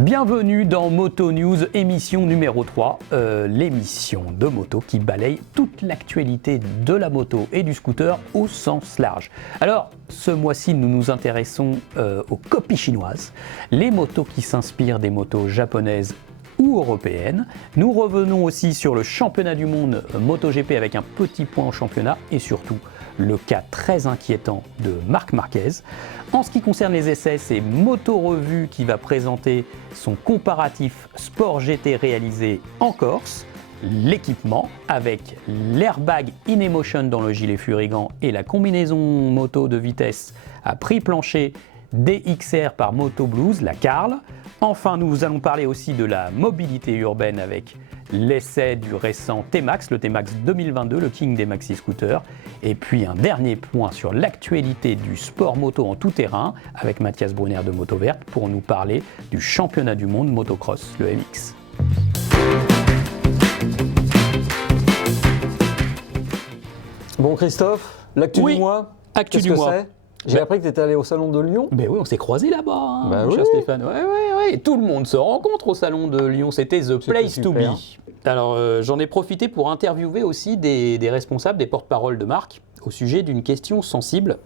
Bienvenue dans Moto News, émission numéro 3, l'émission de moto qui balaye toute l'actualité de la moto et du scooter au sens large. Alors, ce mois-ci, nous nous intéressons aux copies chinoises, les motos qui s'inspirent des motos japonaises ou européennes. Nous revenons aussi sur le championnat du monde MotoGP avec un petit point au championnat et surtout le cas très inquiétant de Marc Marquez. En ce qui concerne les essais, c'est Moto Revue qui va présenter son comparatif Sport GT réalisé en Corse. L'équipement avec l'airbag InEmotion dans le gilet Furigant et la combinaison moto de vitesse à prix plancher DXR par Moto Blues, la Carl. Enfin, nous allons parler aussi de la mobilité urbaine avec l'essai du récent T-Max, le T-Max 2022, le King des maxi scooters. Et puis un dernier point sur l'actualité du sport moto en tout terrain avec Mathias Brunner de Moto Verte pour nous parler du championnat du monde motocross, le MX. Bon Christophe, l'actu du mois, actu du mois. J'ai appris que tu étais allé au salon de Lyon. Ben oui, on s'est croisés là-bas, mon cher Stéphane. Ouais. Tout le monde se rencontre au salon de Lyon. C'était The Place to Be. Alors, j'en ai profité pour interviewer aussi des responsables, des porte-paroles de marque au sujet d'une question sensible,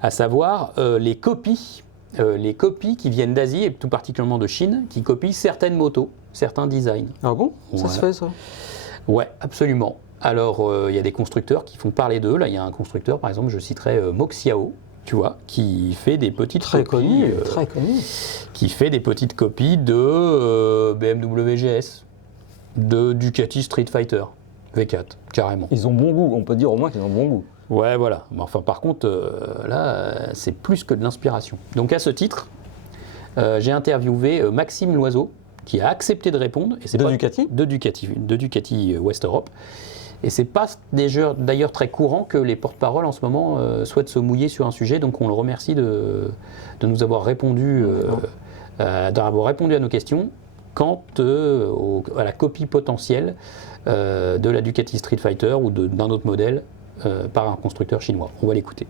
à savoir les copies qui viennent d'Asie et tout particulièrement de Chine, qui copient certaines motos, certains designs. Ah bon ? Ça se fait ça ? Ouais, absolument. Alors, il y a des constructeurs qui font parler d'eux. Là, il y a un constructeur, par exemple, je citerai Moxiao, tu vois, qui fait des petites copies. Très connu. Qui fait des petites copies de BMW GS, de Ducati Street Fighter V4, carrément. Ils ont bon goût, on peut dire au moins qu'ils ont bon goût. Ouais, voilà. Mais enfin, par contre, là, c'est plus que de l'inspiration. Donc, à ce titre, j'ai interviewé Maxime Loiseau, qui a accepté de répondre. Et c'est de Ducati West Europe. Et c'est pas d'ailleurs très courant que les porte-paroles en ce moment souhaitent se mouiller sur un sujet. Donc, on le remercie de nous avoir répondu, à nos questions quant à la copie potentielle de la Ducati Street Fighter ou d'un autre modèle par un constructeur chinois. On va l'écouter.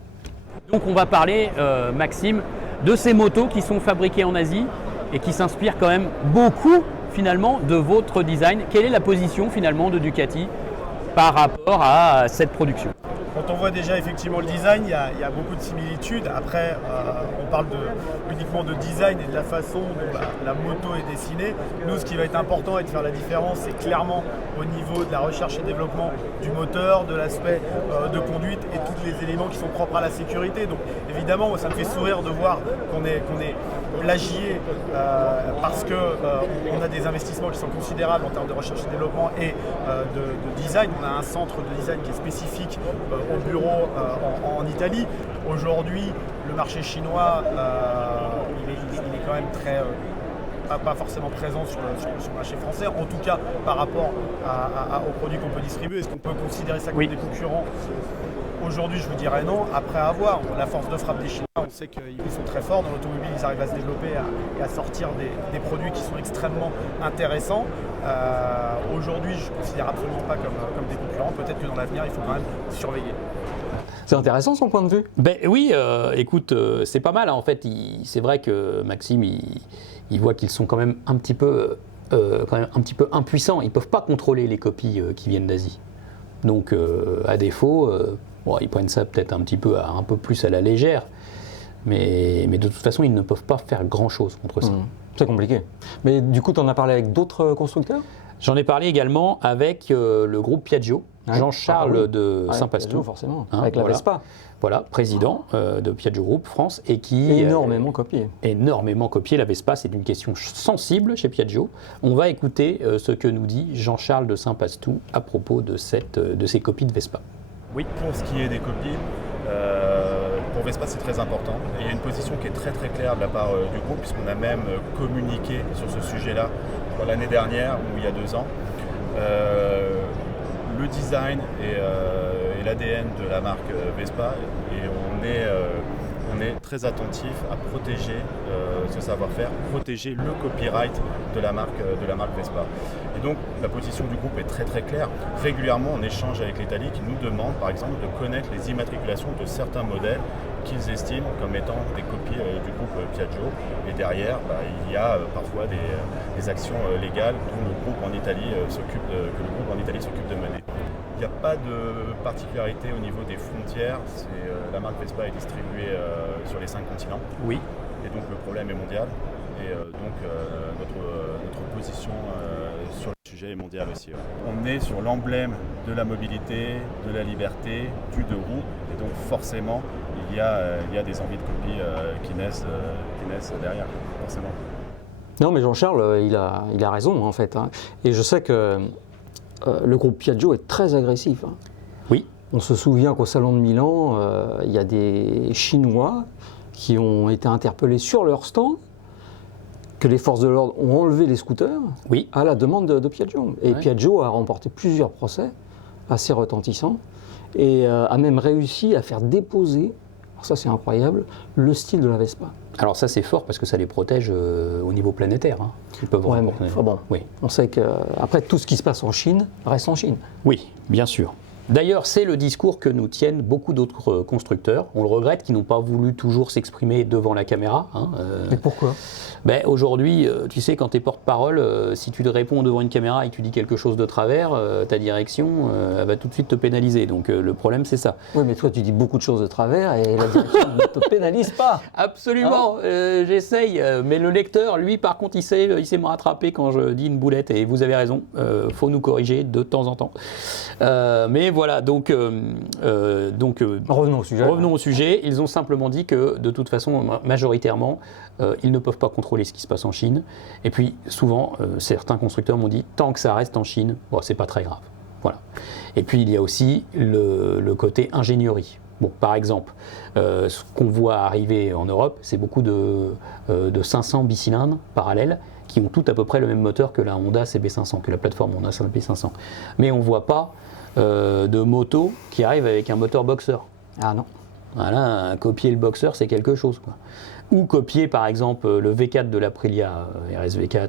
Donc on va parler, Maxime, de ces motos qui sont fabriquées en Asie et qui s'inspirent quand même beaucoup finalement de votre design. Quelle est la position finalement de Ducati par rapport à cette production ? Quand on voit déjà effectivement le design, il y a beaucoup de similitudes. Après, on parle uniquement de design et de la façon dont la moto est dessinée. Nous, ce qui va être important et de faire la différence, c'est clairement au niveau de la recherche et développement du moteur, de l'aspect de conduite et tous les éléments qui sont propres à la sécurité. Donc évidemment, ça me fait sourire de voir qu'on est plagié parce qu'on a des investissements qui sont considérables en termes de recherche et développement et de design. On a un centre de design qui est spécifique au bureau en Italie. Aujourd'hui, le marché chinois, il est quand même très pas forcément présent sur le marché français, en tout cas par rapport aux produits qu'on peut distribuer. Est-ce qu'on peut considérer ça comme des concurrents ? Aujourd'hui, je vous dirais non. Après avoir la force de frappe des Chinois, on sait qu'ils sont très forts. Dans l'automobile, ils arrivent à se développer et à sortir des produits qui sont extrêmement intéressants. Aujourd'hui, je ne considère absolument pas comme des concurrents. Peut-être que dans l'avenir, il faut quand même surveiller. C'est intéressant son point de vue. Ben oui, écoute, c'est pas mal. En fait, c'est vrai que Maxime, il voit qu'ils sont quand même un petit peu impuissants. Ils ne peuvent pas contrôler les copies qui viennent d'Asie. Donc, à défaut, ils prennent ça peut-être un peu plus à la légère. Mais de toute façon, ils ne peuvent pas faire grand-chose contre ça. C'est compliqué. Mais du coup, tu en as parlé avec d'autres constructeurs ? J'en ai parlé également avec le groupe Piaggio, Jean-Charles de Saint-Pastou. Piaggio, forcément, avec la Vespa. Voilà, président de Piaggio Group France et qui énormément copié. Énormément copié. La Vespa, c'est une question sensible chez Piaggio. On va écouter ce que nous dit Jean-Charles de Saint-Pastou à propos de ces copies de Vespa. Oui, pour ce qui est des copies, pour Vespa c'est très important. Et il y a une position qui est très très claire de la part du groupe, puisqu'on a même communiqué sur ce sujet-là l'année dernière ou il y a 2 ans. Le design et l'ADN de la marque Vespa, et on est très attentif à protéger ce savoir-faire, protéger le copyright de la marque Vespa. Et donc la position du groupe est très très claire. Régulièrement on échange avec l'Italie qui nous demande par exemple de connaître les immatriculations de certains modèles qu'ils estiment comme étant des copies du groupe Piaggio. Et derrière, il y a parfois des actions légales dont le groupe en Italie s'occupe de mener. Il n'y a pas de particularité au niveau des frontières. La marque Vespa est distribuée sur les 5 continents. Oui. Et donc le problème est mondial. Et donc notre position sur le sujet est mondiale aussi. On est sur l'emblème de la mobilité, de la liberté, du deux roues. Et donc forcément, il y a des envies de copie qui naissent derrière, forcément. Non, mais Jean-Charles, il a raison en fait. Et je sais que le groupe Piaggio est très agressif. Oui. On se souvient qu'au Salon de Milan, il y a des Chinois qui ont été interpellés sur leur stand, que les forces de l'ordre ont enlevé les scooters à la demande de Piaggio. Et Piaggio a remporté plusieurs procès assez retentissants et a même réussi à faire déposer, alors ça c'est incroyable, le style de la Vespa. Alors ça c'est fort parce que ça les protège au niveau planétaire. Ils peuvent on sait qu'après tout ce qui se passe en Chine reste en Chine. Oui, bien sûr. D'ailleurs, c'est le discours que nous tiennent beaucoup d'autres constructeurs. On le regrette, qui n'ont pas voulu toujours s'exprimer devant la caméra. Mais pourquoi ? Aujourd'hui, tu sais, quand tu es porte-parole, si tu te réponds devant une caméra et que tu dis quelque chose de travers, ta direction, elle va tout de suite te pénaliser. Donc le problème, c'est ça. Oui, mais toi, tu dis beaucoup de choses de travers et la direction ne te pénalise pas. Absolument, j'essaye. Mais le lecteur, lui, par contre, il sait me rattraper quand je dis une boulette. Et vous avez raison, faut nous corriger de temps en temps. Mais voilà, donc revenons au sujet. Ils ont simplement dit que, de toute façon, majoritairement, ils ne peuvent pas contrôler ce qui se passe en Chine. Et puis, souvent, certains constructeurs m'ont dit, tant que ça reste en Chine, c'est pas très grave. Voilà. Et puis, il y a aussi le côté ingénierie. Bon, par exemple, ce qu'on voit arriver en Europe, c'est beaucoup de 500 bicylindres parallèles qui ont tous à peu près le même moteur que la Honda CB500, que la plateforme Honda CB500. Mais on ne voit pas de moto qui arrive avec un moteur boxer. Ah non. Voilà, copier le boxer, c'est quelque chose, quoi. Ou copier par exemple le V4 de l'Aprilia RS V4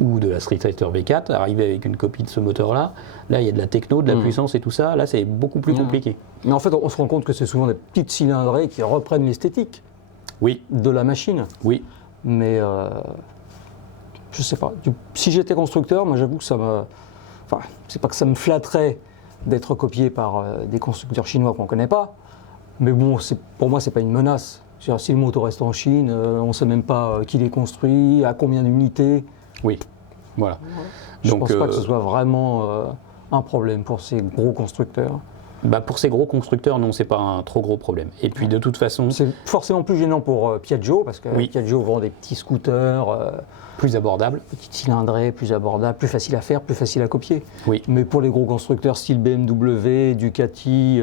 ou de la Street Fighter V4, arriver avec une copie de ce moteur-là, là il y a de la techno, de la puissance et tout ça, là c'est beaucoup plus compliqué. Mais en fait, on se rend compte que c'est souvent des petites cylindrées qui reprennent l'esthétique de la machine. Oui. Mais je sais pas, si j'étais constructeur, moi j'avoue que ça me... Enfin, c'est pas que ça me flatterait d'être copié par des constructeurs chinois qu'on ne connaît pas, mais bon, pour moi c'est pas une menace. Si le moto reste en Chine, on ne sait même pas qui l'est construit, à combien d'unités. Oui, voilà. Je ne pense pas que ce soit vraiment un problème pour ces gros constructeurs. Pour ces gros constructeurs, non, c'est pas un trop gros problème. Et puis de toute façon... C'est forcément plus gênant pour Piaggio, parce que Piaggio vend des petits scooters... plus abordables. Petites cylindrées, plus abordables, plus faciles à faire, plus faciles à copier. Oui. Mais pour les gros constructeurs style BMW, Ducati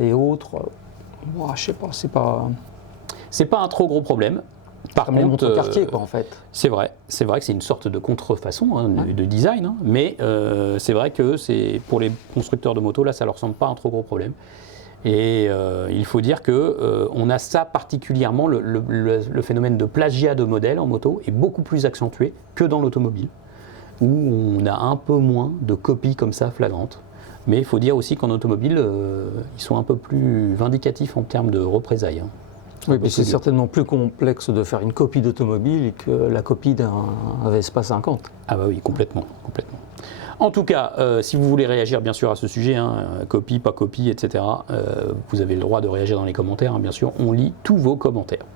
et autres, je sais pas, c'est pas... C'est pas un trop gros problème. Par contre, le quartier, quoi, en fait. C'est vrai que c'est une sorte de contrefaçon de design, mais c'est vrai que pour les constructeurs de motos, là, ça leur semble pas un trop gros problème. Et il faut dire que on a ça particulièrement, le phénomène de plagiat de modèles en moto est beaucoup plus accentué que dans l'automobile, où on a un peu moins de copies comme ça flagrantes. Mais il faut dire aussi qu'en automobile, ils sont un peu plus vindicatifs en termes de représailles. Oui, mais c'est certainement plus complexe de faire une copie d'automobile que la copie d'un Vespa 50. Ah bah oui, complètement. En tout cas, si vous voulez réagir bien sûr à ce sujet, copie, pas copie, etc., vous avez le droit de réagir dans les commentaires, bien sûr, on lit tous vos commentaires.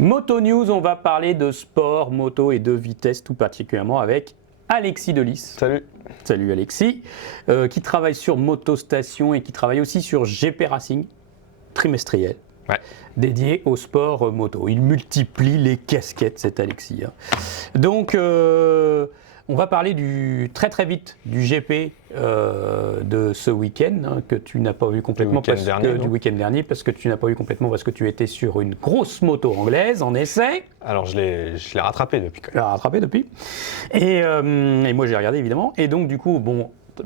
Moto News, on va parler de sport, moto et de vitesse, tout particulièrement avec Alexis Delis. Salut. Salut Alexis, qui travaille sur Motostation et qui travaille aussi sur GP Racing, trimestriel, dédié au sport moto. Il multiplie les casquettes, cet Alexis. Donc, on va parler très très vite du GP de ce week-end que tu n'as pas vu complètement du week-end dernier parce que tu n'as pas vu complètement parce que tu étais sur une grosse moto anglaise en essai. Alors je l'ai rattrapé depuis. Tu l'as rattrapé depuis. Et moi j'ai regardé évidemment. Et donc du coup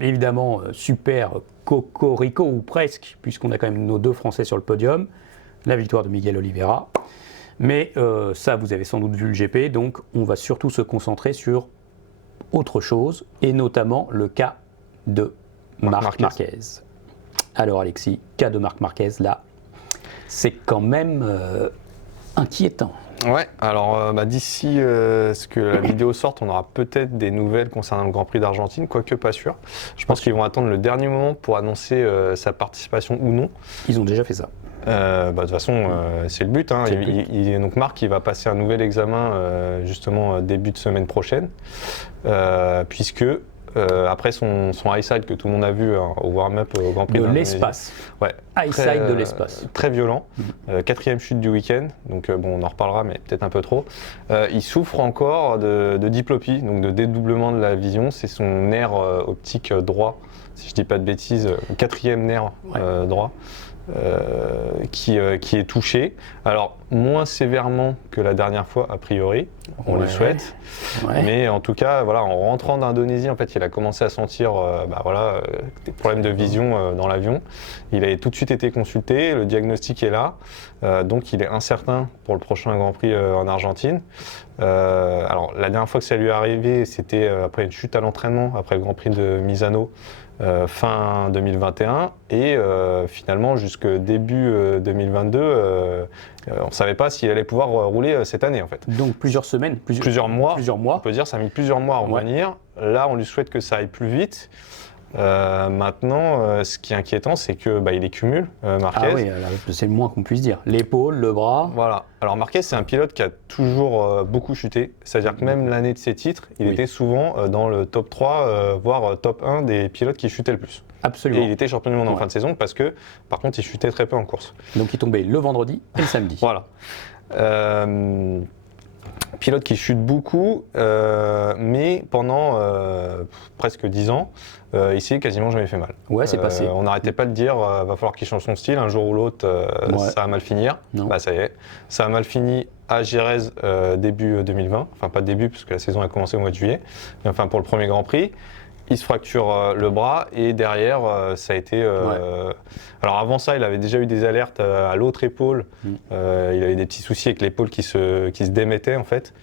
évidemment super cocorico ou presque, puisqu'on a quand même nos 2 Français sur le podium, la victoire de Miguel Oliveira. Mais ça, vous avez sans doute vu le GP, donc on va surtout se concentrer sur autre chose, et notamment le cas de Marc Marquez. Alors Alexis, cas de Marc Marquez, là, c'est quand même inquiétant. Ouais, alors d'ici ce que la vidéo sorte, on aura peut-être des nouvelles concernant le Grand Prix d'Argentine, quoique pas sûr. Je pense qu'ils vont attendre le dernier moment pour annoncer sa participation ou non. Ils ont déjà fait ça. De toute façon, c'est le but. Hein. Donc Marc, il va passer un nouvel examen justement début de semaine prochaine, puisque après son high side que tout le monde a vu au warm-up au Grand Prix de l'espace. Ouais, high side de l'espace. Très violent. 4e chute du week-end, donc on en reparlera, mais peut-être un peu trop. Il souffre encore de diplopie, donc de dédoublement de la vision. C'est son nerf optique droit, si je dis pas de bêtises, 4e nerf droit. Qui est touché. Alors, moins sévèrement que la dernière fois, a priori, on le souhaite. Ouais. Mais en tout cas, voilà, en rentrant d'Indonésie, en fait, il a commencé à sentir des problèmes de vision dans l'avion. Il a tout de suite été consulté, le diagnostic est là. Donc, il est incertain pour le prochain Grand Prix en Argentine. Alors, la dernière fois que ça lui est arrivé, c'était après une chute à l'entraînement, après le Grand Prix de Misano. Fin 2021 et finalement jusque début 2022, on ne savait pas s'il allait pouvoir rouler cette année en fait. Donc plusieurs semaines, plusieurs mois. On peut dire ça a mis plusieurs mois à revenir. Là, on lui souhaite que ça aille plus vite. Maintenant, ce qui est inquiétant, c'est que il les cumule, Marquez. Ah oui, c'est le moins qu'on puisse dire. L'épaule, le bras. Voilà. Alors Marquez, c'est un pilote qui a toujours beaucoup chuté. C'est-à-dire que même l'année de ses titres, il était souvent dans le top 3, voire top 1 des pilotes qui chutaient le plus. Absolument. Et il était champion du monde en fin de saison parce que, par contre, il chutait très peu en course. Donc il tombait le vendredi et le samedi. Voilà. Pilote qui chute beaucoup, mais pendant presque 10 ans, il s'est quasiment jamais fait mal. Ouais, c'est passé. On n'arrêtait pas de dire, va falloir qu'il change son style, un jour ou l'autre, ça va mal finir. Ça y est, ça a mal fini à Jerez début 2020, enfin pas début puisque la saison a commencé au mois de juillet, mais enfin pour le premier Grand Prix. Il se fracture le bras et derrière, ça a été... Alors avant ça, il avait déjà eu des alertes à l'autre épaule. Il avait des petits soucis avec l'épaule qui se démettait en fait.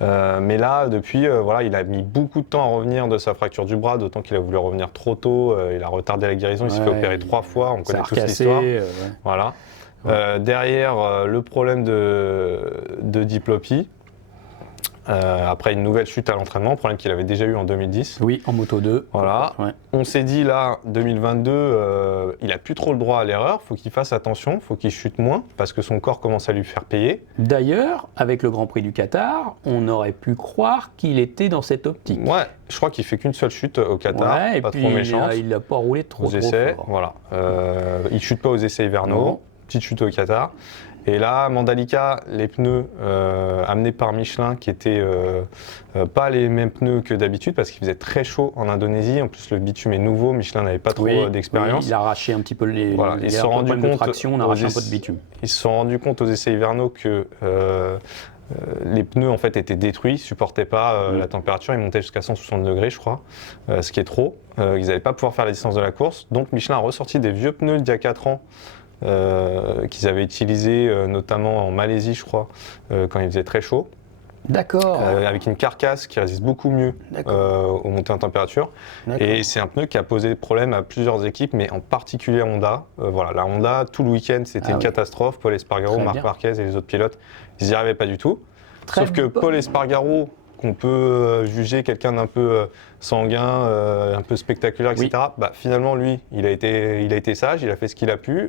Mais là, depuis, il a mis beaucoup de temps à revenir de sa fracture du bras, d'autant qu'il a voulu revenir trop tôt. Il a retardé la guérison, il s'est fait opérer 3 fois, on connaît tous l'histoire. Voilà. Derrière, le problème de diplopie. Après une nouvelle chute à l'entraînement, problème qu'il avait déjà eu en 2010. Oui, en Moto 2. Voilà. Ouais. On s'est dit là, 2022, il n'a plus trop le droit à l'erreur, il faut qu'il fasse attention, il faut qu'il chute moins, parce que son corps commence à lui faire payer. D'ailleurs, avec le Grand Prix du Qatar, on aurait pu croire qu'il était dans cette optique. Ouais, je crois qu'il fait qu'une seule chute au Qatar, pas trop méchante. Il n'a pas roulé trop essais, fort. Voilà. Il ne chute pas aux essais hivernaux, petite chute au Qatar. Et là, Mandalika, les pneus amenés par Michelin, qui étaient pas les mêmes pneus que d'habitude, parce qu'il faisait très chaud en Indonésie. En plus, le bitume est nouveau, Michelin n'avait pas trop d'expérience. Il a arraché un petit peu les Ils se sont rendus compte de traction, on a arraché un peu de bitume. Ils se sont rendus compte aux essais hivernaux que les pneus en fait étaient détruits, supportaient pas la température, ils montaient jusqu'à 160 degrés, je crois, ce qui est trop. Ils n'allaient pas pouvoir faire la distance de la course. Donc Michelin a ressorti des vieux pneus d'il y a 4 ans. Qu'ils avaient utilisé notamment en Malaisie, je crois, quand il faisait très chaud. D'accord. Avec une carcasse qui résiste beaucoup mieux aux montées en température. Et c'est un pneu qui a posé problème à plusieurs équipes, mais en particulier à Honda. La Honda, tout le week-end, c'était une catastrophe. Paul Espargaro, Marc Marquez et les autres pilotes, ils n'y arrivaient pas du tout. Sauf que Paul Espargaro, qu'on peut juger quelqu'un d'un peu sanguin, un peu spectaculaire, etc. Finalement, lui, il a été sage, il a fait ce qu'il a pu,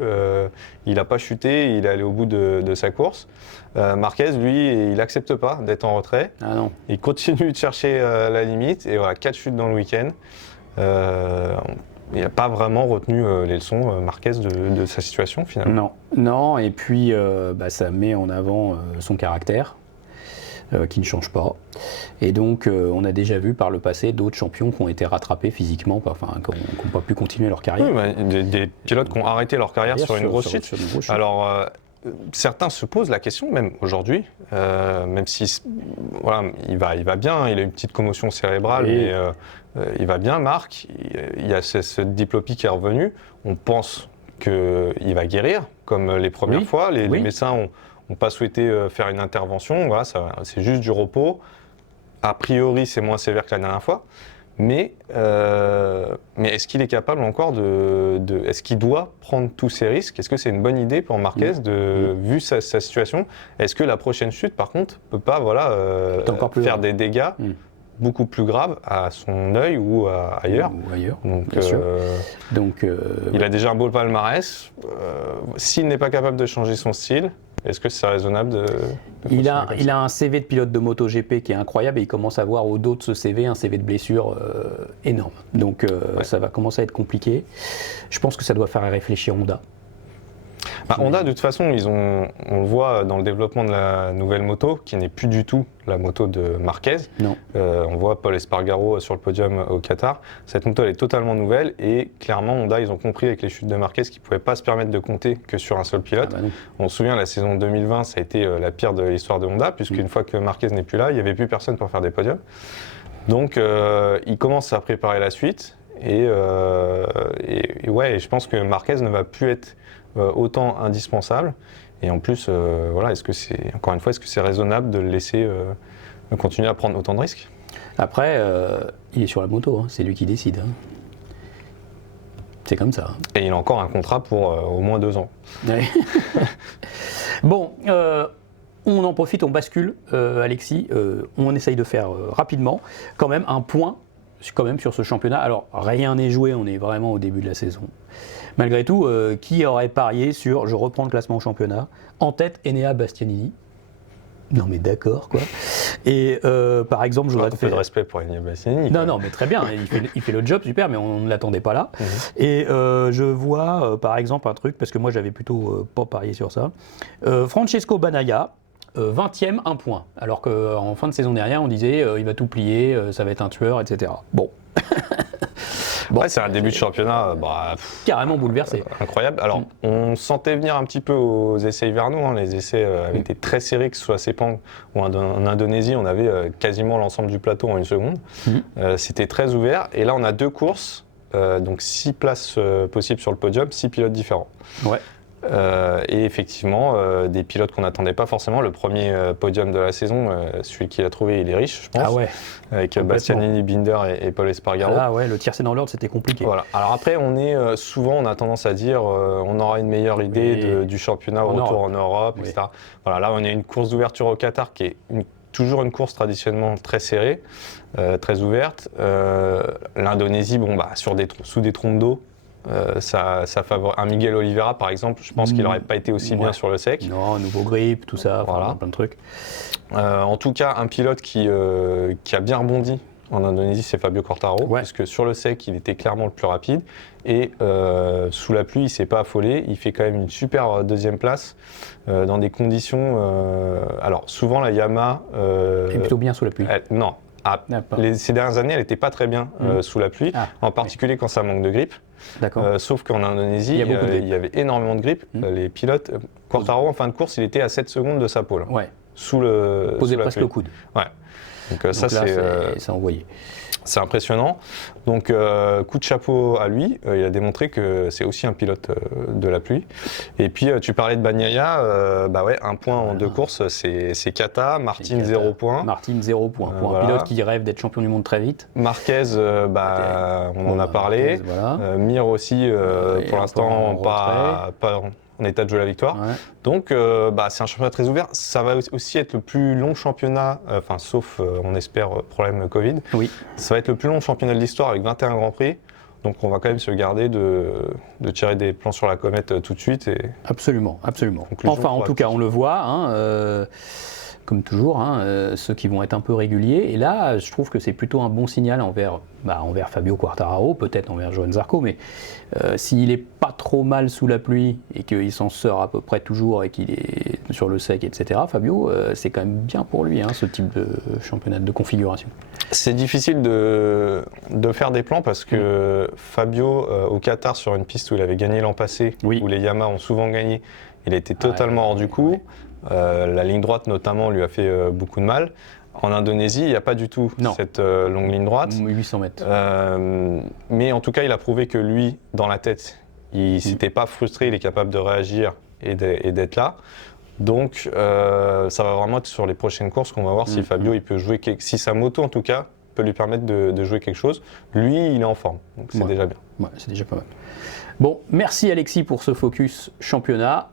il n'a pas chuté, il est allé au bout de sa course. Marquez, lui, il n'accepte pas d'être en retrait. Ah non. Il continue de chercher la limite, et voilà, 4 chutes dans le week-end. Il n'a pas vraiment retenu les leçons, Marquez, de sa situation, finalement. Non, et puis ça met en avant son caractère. Qui ne change pas. Et donc, on a déjà vu par le passé d'autres champions qui ont été rattrapés physiquement, qui n'ont pas pu continuer leur carrière. Oui, des pilotes qui ont arrêté leur carrière sur une grosse chute. Alors, certains se posent la question, même aujourd'hui, même si voilà, il va bien, il a une petite commotion cérébrale, mais il va bien, Marc. Il y a cette diplopie qui est revenue. On pense qu'il va guérir, comme les premières fois. Les médecins n'ont pas souhaité faire une intervention. Voilà, c'est juste du repos. A priori, c'est moins sévère que la dernière fois. Mais est-ce qu'il est capable encore est-ce qu'il doit prendre tous ces risques? Est-ce que c'est une bonne idée pour Marquez, vu sa situation? Est-ce que la prochaine chute, par contre, peut pas faire des dégâts beaucoup plus graves à son œil ou ailleurs? Donc, bien sûr. Donc, il a déjà un beau palmarès. S'il n'est pas capable de changer son style, est-ce que c'est raisonnable de il a un CV de pilote de MotoGP qui est incroyable et il commence à avoir au dos de ce CV un CV de blessure énorme. Donc ça va commencer à être compliqué. Je pense que ça doit faire réfléchir Honda. Honda, de toute façon, on le voit dans le développement de la nouvelle moto, qui n'est plus du tout la moto de Marquez. Non. On voit Paul Espargaro sur le podium au Qatar. Cette moto, elle est totalement nouvelle et clairement, Honda, ils ont compris avec les chutes de Marquez qu'ils ne pouvaient pas se permettre de compter que sur un seul pilote. On se souvient, la saison 2020, ça a été la pire de l'histoire de Honda, puisqu'une fois que Marquez n'est plus là, il n'y avait plus personne pour faire des podiums. Donc, ils commencent à préparer la suite et je pense que Marquez ne va plus être autant indispensable. Et en plus, est-ce que c'est raisonnable de le laisser continuer à prendre autant de risques? Après, il est sur la moto, c'est lui qui décide. C'est comme ça. Et il a encore un contrat pour au moins 2 ans. Ouais. Bon, on en profite, on bascule, Alexis. On essaye de faire rapidement quand même un point sur ce championnat. Alors, rien n'est joué, on est vraiment au début de la saison. Malgré tout, qui aurait parié sur, je reprends le classement au championnat, en tête Enea Bastianini? Non mais d'accord quoi. Et par exemple, je voudrais un peu de respect pour Enea Bastianini. Non mais très bien, il fait le job super, mais on ne l'attendait pas là. Et je vois par exemple un truc, parce que moi j'avais plutôt pas parié sur ça. Francesco Bagnaia, 20e, 1 point. Alors qu'en fin de saison dernière, on disait il va tout plier, ça va être un tueur, etc. Bon. C'est un début de championnat carrément bouleversé. Incroyable. Alors, on sentait venir un petit peu aux essais hivernaux. Les essais avaient été très serrés, que ce soit à Sepang ou en Indonésie. On avait quasiment l'ensemble du plateau en 1 seconde. C'était très ouvert. Et là, on a 2 courses, donc 6 places possibles sur le podium, 6 pilotes différents. Ouais. Et effectivement, des pilotes qu'on n'attendait pas forcément. Le premier podium de la saison, celui qu'il a trouvé, il est riche, je pense. Ah ouais. Avec Bastianini, Binder et Paul Espargaro. Ah ouais, le tiercé dans l'ordre, c'était compliqué. Voilà. Alors après, souvent, on a tendance à dire on aura une meilleure idée du championnat au retour en Europe, etc. Voilà, là, on a une course d'ouverture au Qatar qui est toujours une course traditionnellement très serrée, très ouverte. L'Indonésie, sous des trompes d'eau. Ça favorise un Miguel Oliveira par exemple, je pense qu'il n'aurait pas été aussi bien sur le sec. Non, nouveau grip, tout ça, plein de trucs. En tout cas, un pilote qui a bien rebondi en Indonésie, c'est Fabio Quartararo, puisque sur le sec, il était clairement le plus rapide. Et sous la pluie, il ne s'est pas affolé. Il fait quand même une super 2e place dans des conditions. Alors, souvent, la Yamaha. est plutôt bien sous la pluie. Ces dernières années, elle n'était pas très bien sous la pluie, en particulier quand ça manque de grip. Sauf qu'en Indonésie, il y avait énormément de grip. Les pilotes, Quartararo en fin de course, il était à 7 secondes de sa pole. Ouais. Posé presque le coude. Ouais. Donc ça, c'est envoyé. C'est impressionnant. Donc, coup de chapeau à lui. Il a démontré que c'est aussi un pilote de la pluie. Et puis, tu parlais de Bagnaia. 1 point en 2 courses, c'est Kata. Martin, 0 point. Martin, 0 point. Pour un pilote qui rêve d'être champion du monde très vite. Marquez, on en a parlé. Voilà. Mir aussi, pour l'instant, pas en état de jouer la victoire. Ouais. Donc, c'est un championnat très ouvert. Ça va aussi être le plus long championnat, sauf, on espère, problème Covid. Oui. Ça va être le plus long championnat de l'histoire avec 21 Grands Prix. Donc, on va quand même se garder de tirer des plans sur la comète tout de suite. Absolument. Enfin, en tout cas, on le voit. Comme toujours, ceux qui vont être un peu réguliers. Et là, je trouve que c'est plutôt un bon signal envers Fabio Quartararo, peut-être envers Johann Zarco, mais s'il n'est pas trop mal sous la pluie et qu'il s'en sort à peu près toujours et qu'il est sur le sec, etc., Fabio, c'est quand même bien pour lui, ce type de championnat de configuration. C'est difficile de faire des plans parce que Fabio, au Qatar, sur une piste où il avait gagné l'an passé, où les Yamaha ont souvent gagné, Il a été totalement hors du coup. La ligne droite notamment lui a fait beaucoup de mal. En Indonésie, il n'y a pas du tout cette longue ligne droite. 800 mètres. Mais en tout cas, il a prouvé que lui, dans la tête, il ne s'était pas frustré, il est capable de réagir et d'être là. Donc, ça va vraiment être sur les prochaines courses qu'on va voir si Fabio il peut jouer, si sa moto en tout cas peut lui permettre de jouer quelque chose. Lui, il est en forme, donc c'est déjà bien. Ouais, c'est déjà pas mal. Bon, merci Alexis pour ce focus championnat.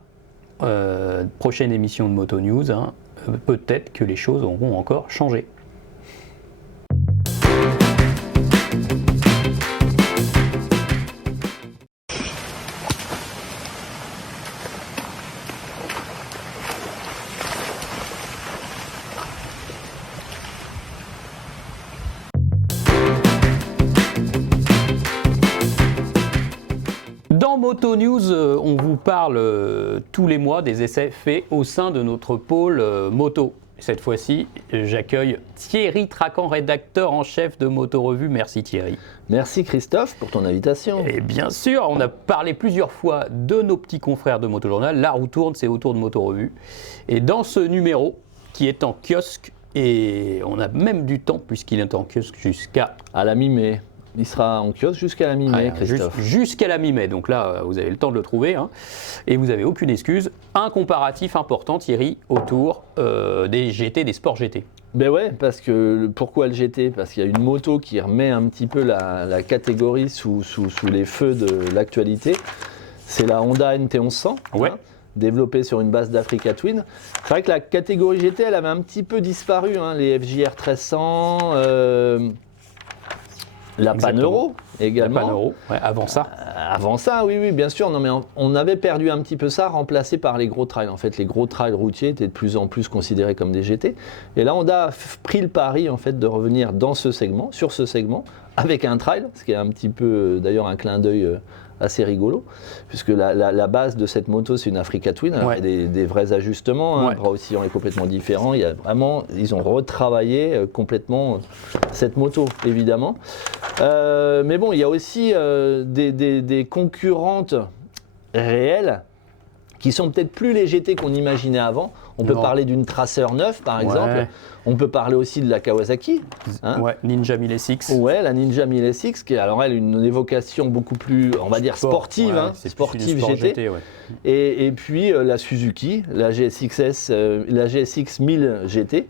Prochaine émission de Moto News, hein. Peut-être que les choses auront encore changé. Dans Moto News, on vous parle tous les mois des essais faits au sein de notre pôle moto. Cette fois-ci, j'accueille Thierry Tracan, rédacteur en chef de Moto Revue. Merci Thierry. Merci Christophe pour ton invitation. Et bien sûr, on a parlé plusieurs fois de nos petits confrères de Moto Journal. La roue tourne, c'est autour de Moto Revue. Et dans ce numéro, qui est en kiosque, et on a même du temps puisqu'il est en kiosque jusqu'à la mi-mai. Il sera en kiosque jusqu'à la mi-mai, Christophe. Jusqu'à la mi-mai, donc là, vous avez le temps de le trouver, hein, et vous n'avez aucune excuse. Un comparatif important, Thierry, autour des GT, des sports GT. Ben ouais, parce que pourquoi le GT? Parce qu'il y a une moto qui remet un petit peu la catégorie sous les feux de l'actualité. C'est la Honda NT1100. Ouais. Développée sur une base d'Africa Twin. C'est vrai que la catégorie GT, elle avait un petit peu disparu, hein, les FJR 1300, la Panero également. La Panero, ouais, avant ça. Avant ça, oui, bien sûr. Non, mais on avait perdu un petit peu ça, remplacé par les gros trails. En fait, les gros trails routiers étaient de plus en plus considérés comme des GT. Et là, on a pris le pari en fait de revenir dans ce segment, sur ce segment, avec un trail, ce qui est un petit peu, d'ailleurs, un clin d'œil assez rigolo, puisque la base de cette moto, c'est une Africa Twin, ouais. Il y a des vrais ajustements, hein, le bras oscillant est complètement différent. Ils ont retravaillé complètement cette moto, évidemment. Mais bon, il y a aussi des concurrentes réelles qui sont peut-être plus les GT qu'on imaginait avant. On peut parler d'une Tracer 9, par exemple. On peut parler aussi de la Kawasaki. Hein. Ouais, Ninja 1000SX. Ouais, la Ninja 1000SX, qui est alors elle une évocation beaucoup plus, on va dire, sportive, sportive GT. Ouais. Et puis la Suzuki, la GSX 1000 GT.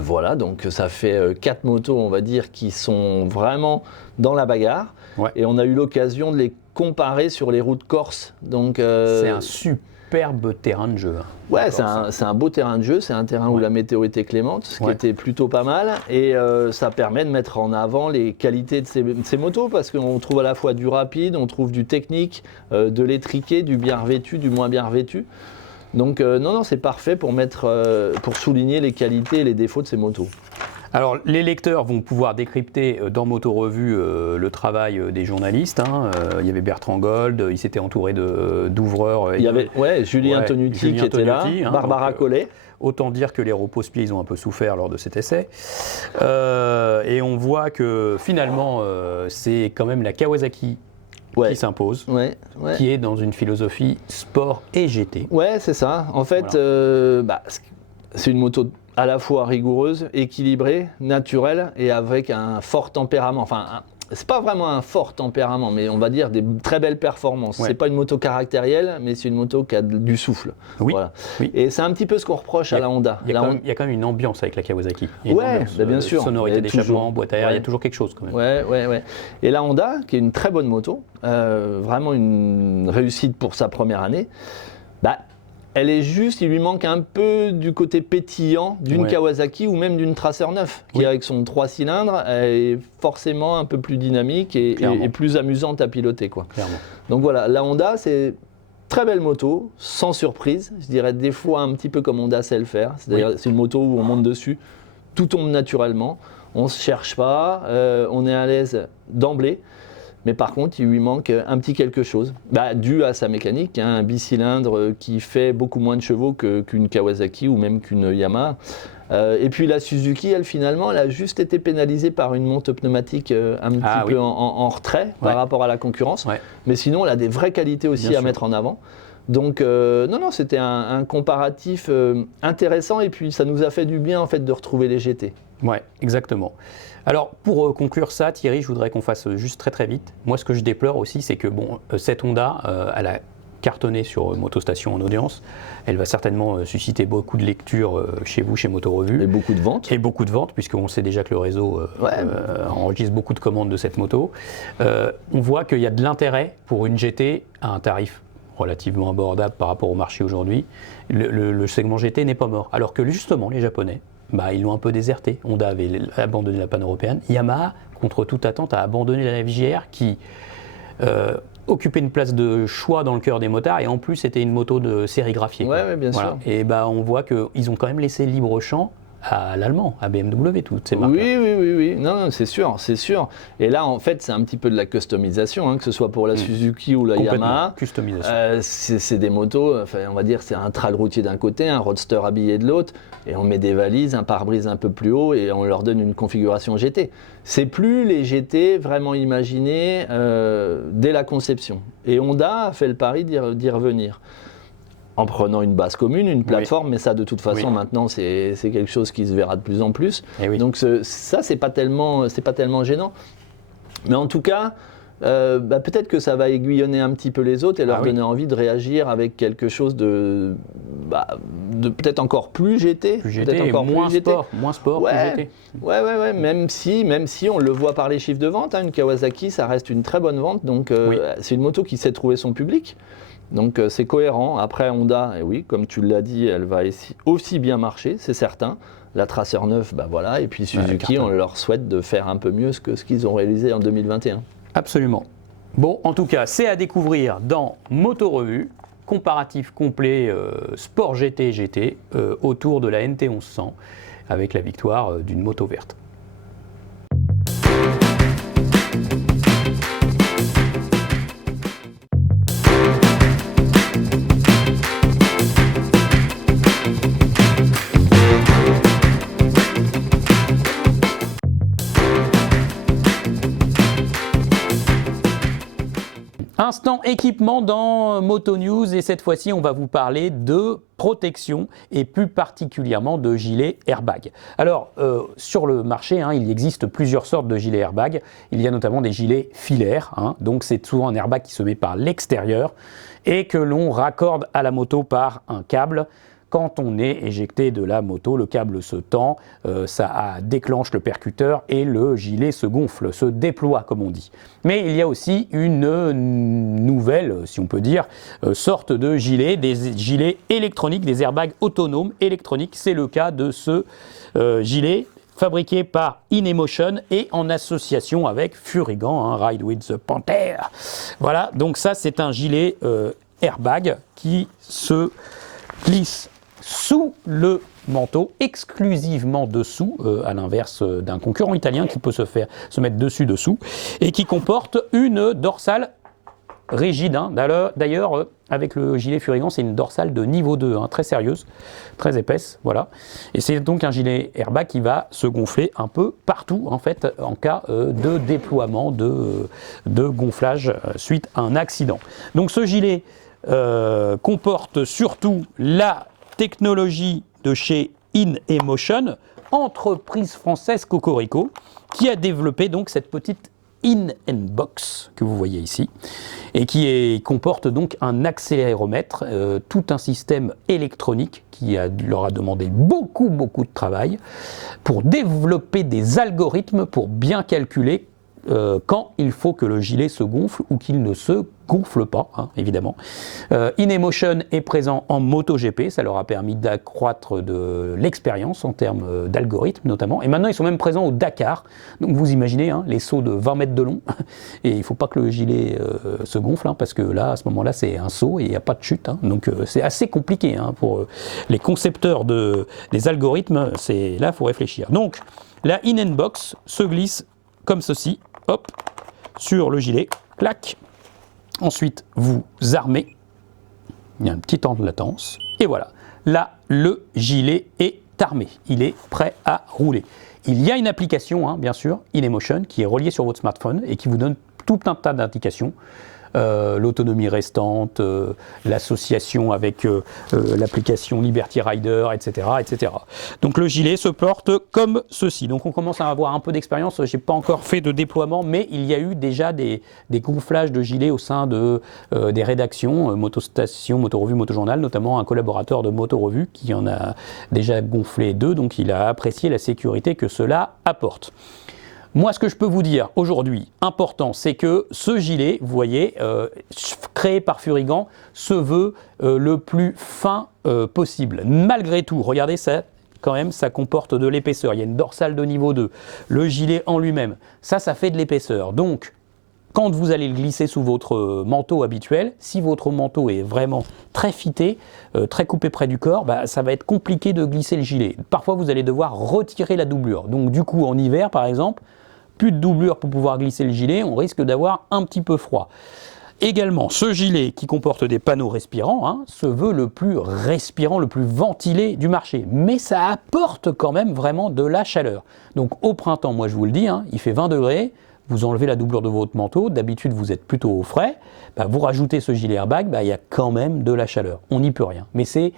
Voilà, donc ça fait 4 motos, on va dire, qui sont vraiment dans la bagarre. Ouais. Et on a eu l'occasion de les comparer sur les routes corses. Donc, c'est un superbe terrain de jeu. Ouais, c'est un beau terrain de jeu. C'est un terrain où la météo était clémente, ce qui était plutôt pas mal. Et ça permet de mettre en avant les qualités de ces motos, parce qu'on trouve à la fois du rapide, on trouve du technique, de l'étriqué, du bien revêtu, du moins bien revêtu. Donc non, c'est parfait pour souligner les qualités et les défauts de ces motos. Alors, les lecteurs vont pouvoir décrypter dans Moto Revue le travail des journalistes. Hein. Il y avait Bertrand Gold, il s'était entouré d'ouvreurs. Il y avait Julien Tonuti qui était là, hein, Barbara Collet. Autant dire que les repose-pieds, ils ont un peu souffert lors de cet essai. Et on voit que finalement, c'est quand même la Kawasaki qui s'impose, qui est dans une philosophie sport et GT. Ouais, c'est ça. En fait, c'est une moto à la fois rigoureuse, équilibrée, naturelle et avec un fort tempérament. Enfin, c'est pas vraiment un fort tempérament, mais on va dire des très belles performances. Ouais. C'est pas une moto caractérielle, mais c'est une moto qui a du souffle. Oui. Voilà. Oui. Et c'est un petit peu ce qu'on reproche à la Honda. Il y a quand même une ambiance avec la Kawasaki. Bien sûr. Sonorité d'échappement, boîte à air, il y a toujours quelque chose quand même. Ouais. Et la Honda, qui est une très bonne moto, vraiment une réussite pour sa première année, elle est juste, il lui manque un peu du côté pétillant d'une Kawasaki ou même d'une Tracer 9, qui avec son 3 cylindres est forcément un peu plus dynamique et plus amusante à piloter, quoi. Clairement. Donc voilà, la Honda, c'est très belle moto, sans surprise, je dirais des fois un petit peu comme Honda sait le faire, c'est-à-dire c'est une moto où on monte dessus, tout tombe naturellement, on ne se cherche pas, on est à l'aise d'emblée. Mais par contre, il lui manque un petit quelque chose, dû à sa mécanique, hein, un bicylindre qui fait beaucoup moins de chevaux qu'une Kawasaki ou même qu'une Yamaha. Et puis la Suzuki, elle finalement, elle a juste été pénalisée par une monte pneumatique un petit peu en retrait par rapport à la concurrence. Ouais. Mais sinon, elle a des vraies qualités aussi à mettre en avant. Donc non, c'était un comparatif intéressant et puis ça nous a fait du bien en fait de retrouver les GT. Ouais, exactement. Alors pour conclure ça, Thierry, je voudrais qu'on fasse juste très vite. Moi, ce que je déplore aussi, c'est que cette Honda, elle a cartonné sur MotoStation en audience. Elle va certainement susciter beaucoup de lectures chez vous, chez Moto Revue. Et beaucoup de ventes. Et beaucoup de ventes, puisqu'on sait déjà que le réseau enregistre beaucoup de commandes de cette moto. On voit qu'il y a de l'intérêt pour une GT à un tarif relativement abordable par rapport au marché aujourd'hui. Le segment GT n'est pas mort. Alors que justement, les Japonais, ils l'ont un peu déserté. Honda avait abandonné la pan-européenne. Yamaha, contre toute attente, a abandonné la JR qui occupait une place de choix dans le cœur des motards et en plus c'était une moto de sérigraphiée. Ouais, bien sûr. Et on voit qu'ils ont quand même laissé libre champ à l'allemand, à BMW, toutes ces marques. Oui. Non, c'est sûr. Et là, en fait, c'est un petit peu de la customisation, que ce soit pour la Suzuki ou la Yamaha. Customisation. C'est des motos, on va dire, c'est un trail routier d'un côté, un roadster habillé de l'autre, et on met des valises, un pare-brise un peu plus haut, et on leur donne une configuration GT. C'est plus les GT vraiment imaginés dès la conception. Et Honda a fait le pari d'y revenir. En prenant une base commune, une plateforme, mais ça de toute façon maintenant c'est quelque chose qui se verra de plus en plus. Donc ça c'est pas tellement gênant. Mais en tout cas, peut-être que ça va aiguillonner un petit peu les autres et leur donner envie de réagir avec quelque chose de peut-être encore plus GT, peut-être encore moins sport, plus GT. Ouais, même si on le voit par les chiffres de vente, une Kawasaki ça reste une très bonne vente, donc c'est une moto qui sait trouver son public. Donc c'est cohérent. Après Honda, et oui, comme tu l'as dit, elle va aussi bien marcher, c'est certain. La Tracer 9, voilà. Et puis Suzuki, on leur souhaite de faire un peu mieux que ce qu'ils ont réalisé en 2021. Absolument. Bon, en tout cas, c'est à découvrir dans Moto Revue, comparatif complet Sport GT autour de la NT 1100 avec la victoire d'une moto verte. Instant équipement dans Moto News et cette fois-ci on va vous parler de protection et plus particulièrement de gilets airbag. Alors sur le marché il existe plusieurs sortes de gilets airbag. Il y a notamment des gilets filaires, donc c'est souvent un airbag qui se met par l'extérieur et que l'on raccorde à la moto par un câble. Quand on est éjecté de la moto, le câble se tend, ça déclenche le percuteur et le gilet se gonfle, se déploie comme on dit. Mais il y a aussi une nouvelle, si on peut dire, sorte de gilet, des gilets électroniques, des airbags autonomes électroniques. C'est le cas de ce gilet fabriqué par InEmotion et en association avec Furigan, Ride with the Panther. Voilà, donc ça c'est un gilet airbag qui se glisse sous le manteau, exclusivement dessous, à l'inverse d'un concurrent italien qui peut se mettre dessus, et qui comporte une dorsale rigide. D'ailleurs, avec le gilet Furigan, c'est une dorsale de niveau 2, très sérieuse, très épaisse, voilà. Et c'est donc un gilet airbag qui va se gonfler un peu partout, en fait, en cas de déploiement, de gonflage suite à un accident. Donc ce gilet comporte surtout la technologie de chez InEmotion, entreprise française Cocorico, qui a développé donc cette petite InBox que vous voyez ici et qui comporte donc un accéléromètre, tout un système électronique qui leur a demandé beaucoup de travail pour développer des algorithmes pour bien calculer quand il faut que le gilet se gonfle ou qu'il ne se gonfle pas, évidemment. InEmotion est présent en MotoGP, ça leur a permis d'accroître de l'expérience en termes d'algorithmes notamment. Et maintenant, ils sont même présents au Dakar. Donc vous imaginez les sauts de 20 mètres de long. Et il ne faut pas que le gilet se gonfle, parce que là, à ce moment-là, c'est un saut et il n'y a pas de chute. Donc c'est assez compliqué pour les concepteurs des algorithmes. Là, il faut réfléchir. Donc, la InBox se glisse comme ceci. Hop, sur le gilet, clac. Ensuite, vous armez. Il y a un petit temps de latence. Et voilà. Là, le gilet est armé. Il est prêt à rouler. Il y a une application, bien sûr, InEmotion, qui est reliée sur votre smartphone et qui vous donne tout un tas d'indications l'autonomie restante, l'association avec l'application Liberty Rider, etc., etc. Donc le gilet se porte comme ceci. Donc on commence à avoir un peu d'expérience. Je n'ai pas encore fait de déploiement, mais il y a eu déjà des gonflages de gilets au sein des rédactions, Motostation, Motorevue, Motojournal, notamment un collaborateur de Motorevue qui en a déjà gonflé 2, donc il a apprécié la sécurité que cela apporte. Moi, ce que je peux vous dire aujourd'hui, important, c'est que ce gilet, vous voyez, créé par Furigan, se veut le plus fin possible. Malgré tout, regardez ça, quand même, ça comporte de l'épaisseur. Il y a une dorsale de niveau 2. Le gilet en lui-même, ça fait de l'épaisseur. Donc, quand vous allez le glisser sous votre manteau habituel, si votre manteau est vraiment très fité, très coupé près du corps, ça va être compliqué de glisser le gilet. Parfois, vous allez devoir retirer la doublure. Donc, du coup, en hiver, par exemple, plus de doublure pour pouvoir glisser le gilet, on risque d'avoir un petit peu froid. Également, ce gilet qui comporte des panneaux respirants, se veut le plus respirant, le plus ventilé du marché. Mais ça apporte quand même vraiment de la chaleur. Donc, au printemps, moi je vous le dis, il fait 20 degrés. Vous enlevez la doublure de votre manteau, d'habitude vous êtes plutôt au frais, vous rajoutez ce gilet airbag, il y a quand même de la chaleur, on n'y peut rien. Mais c'est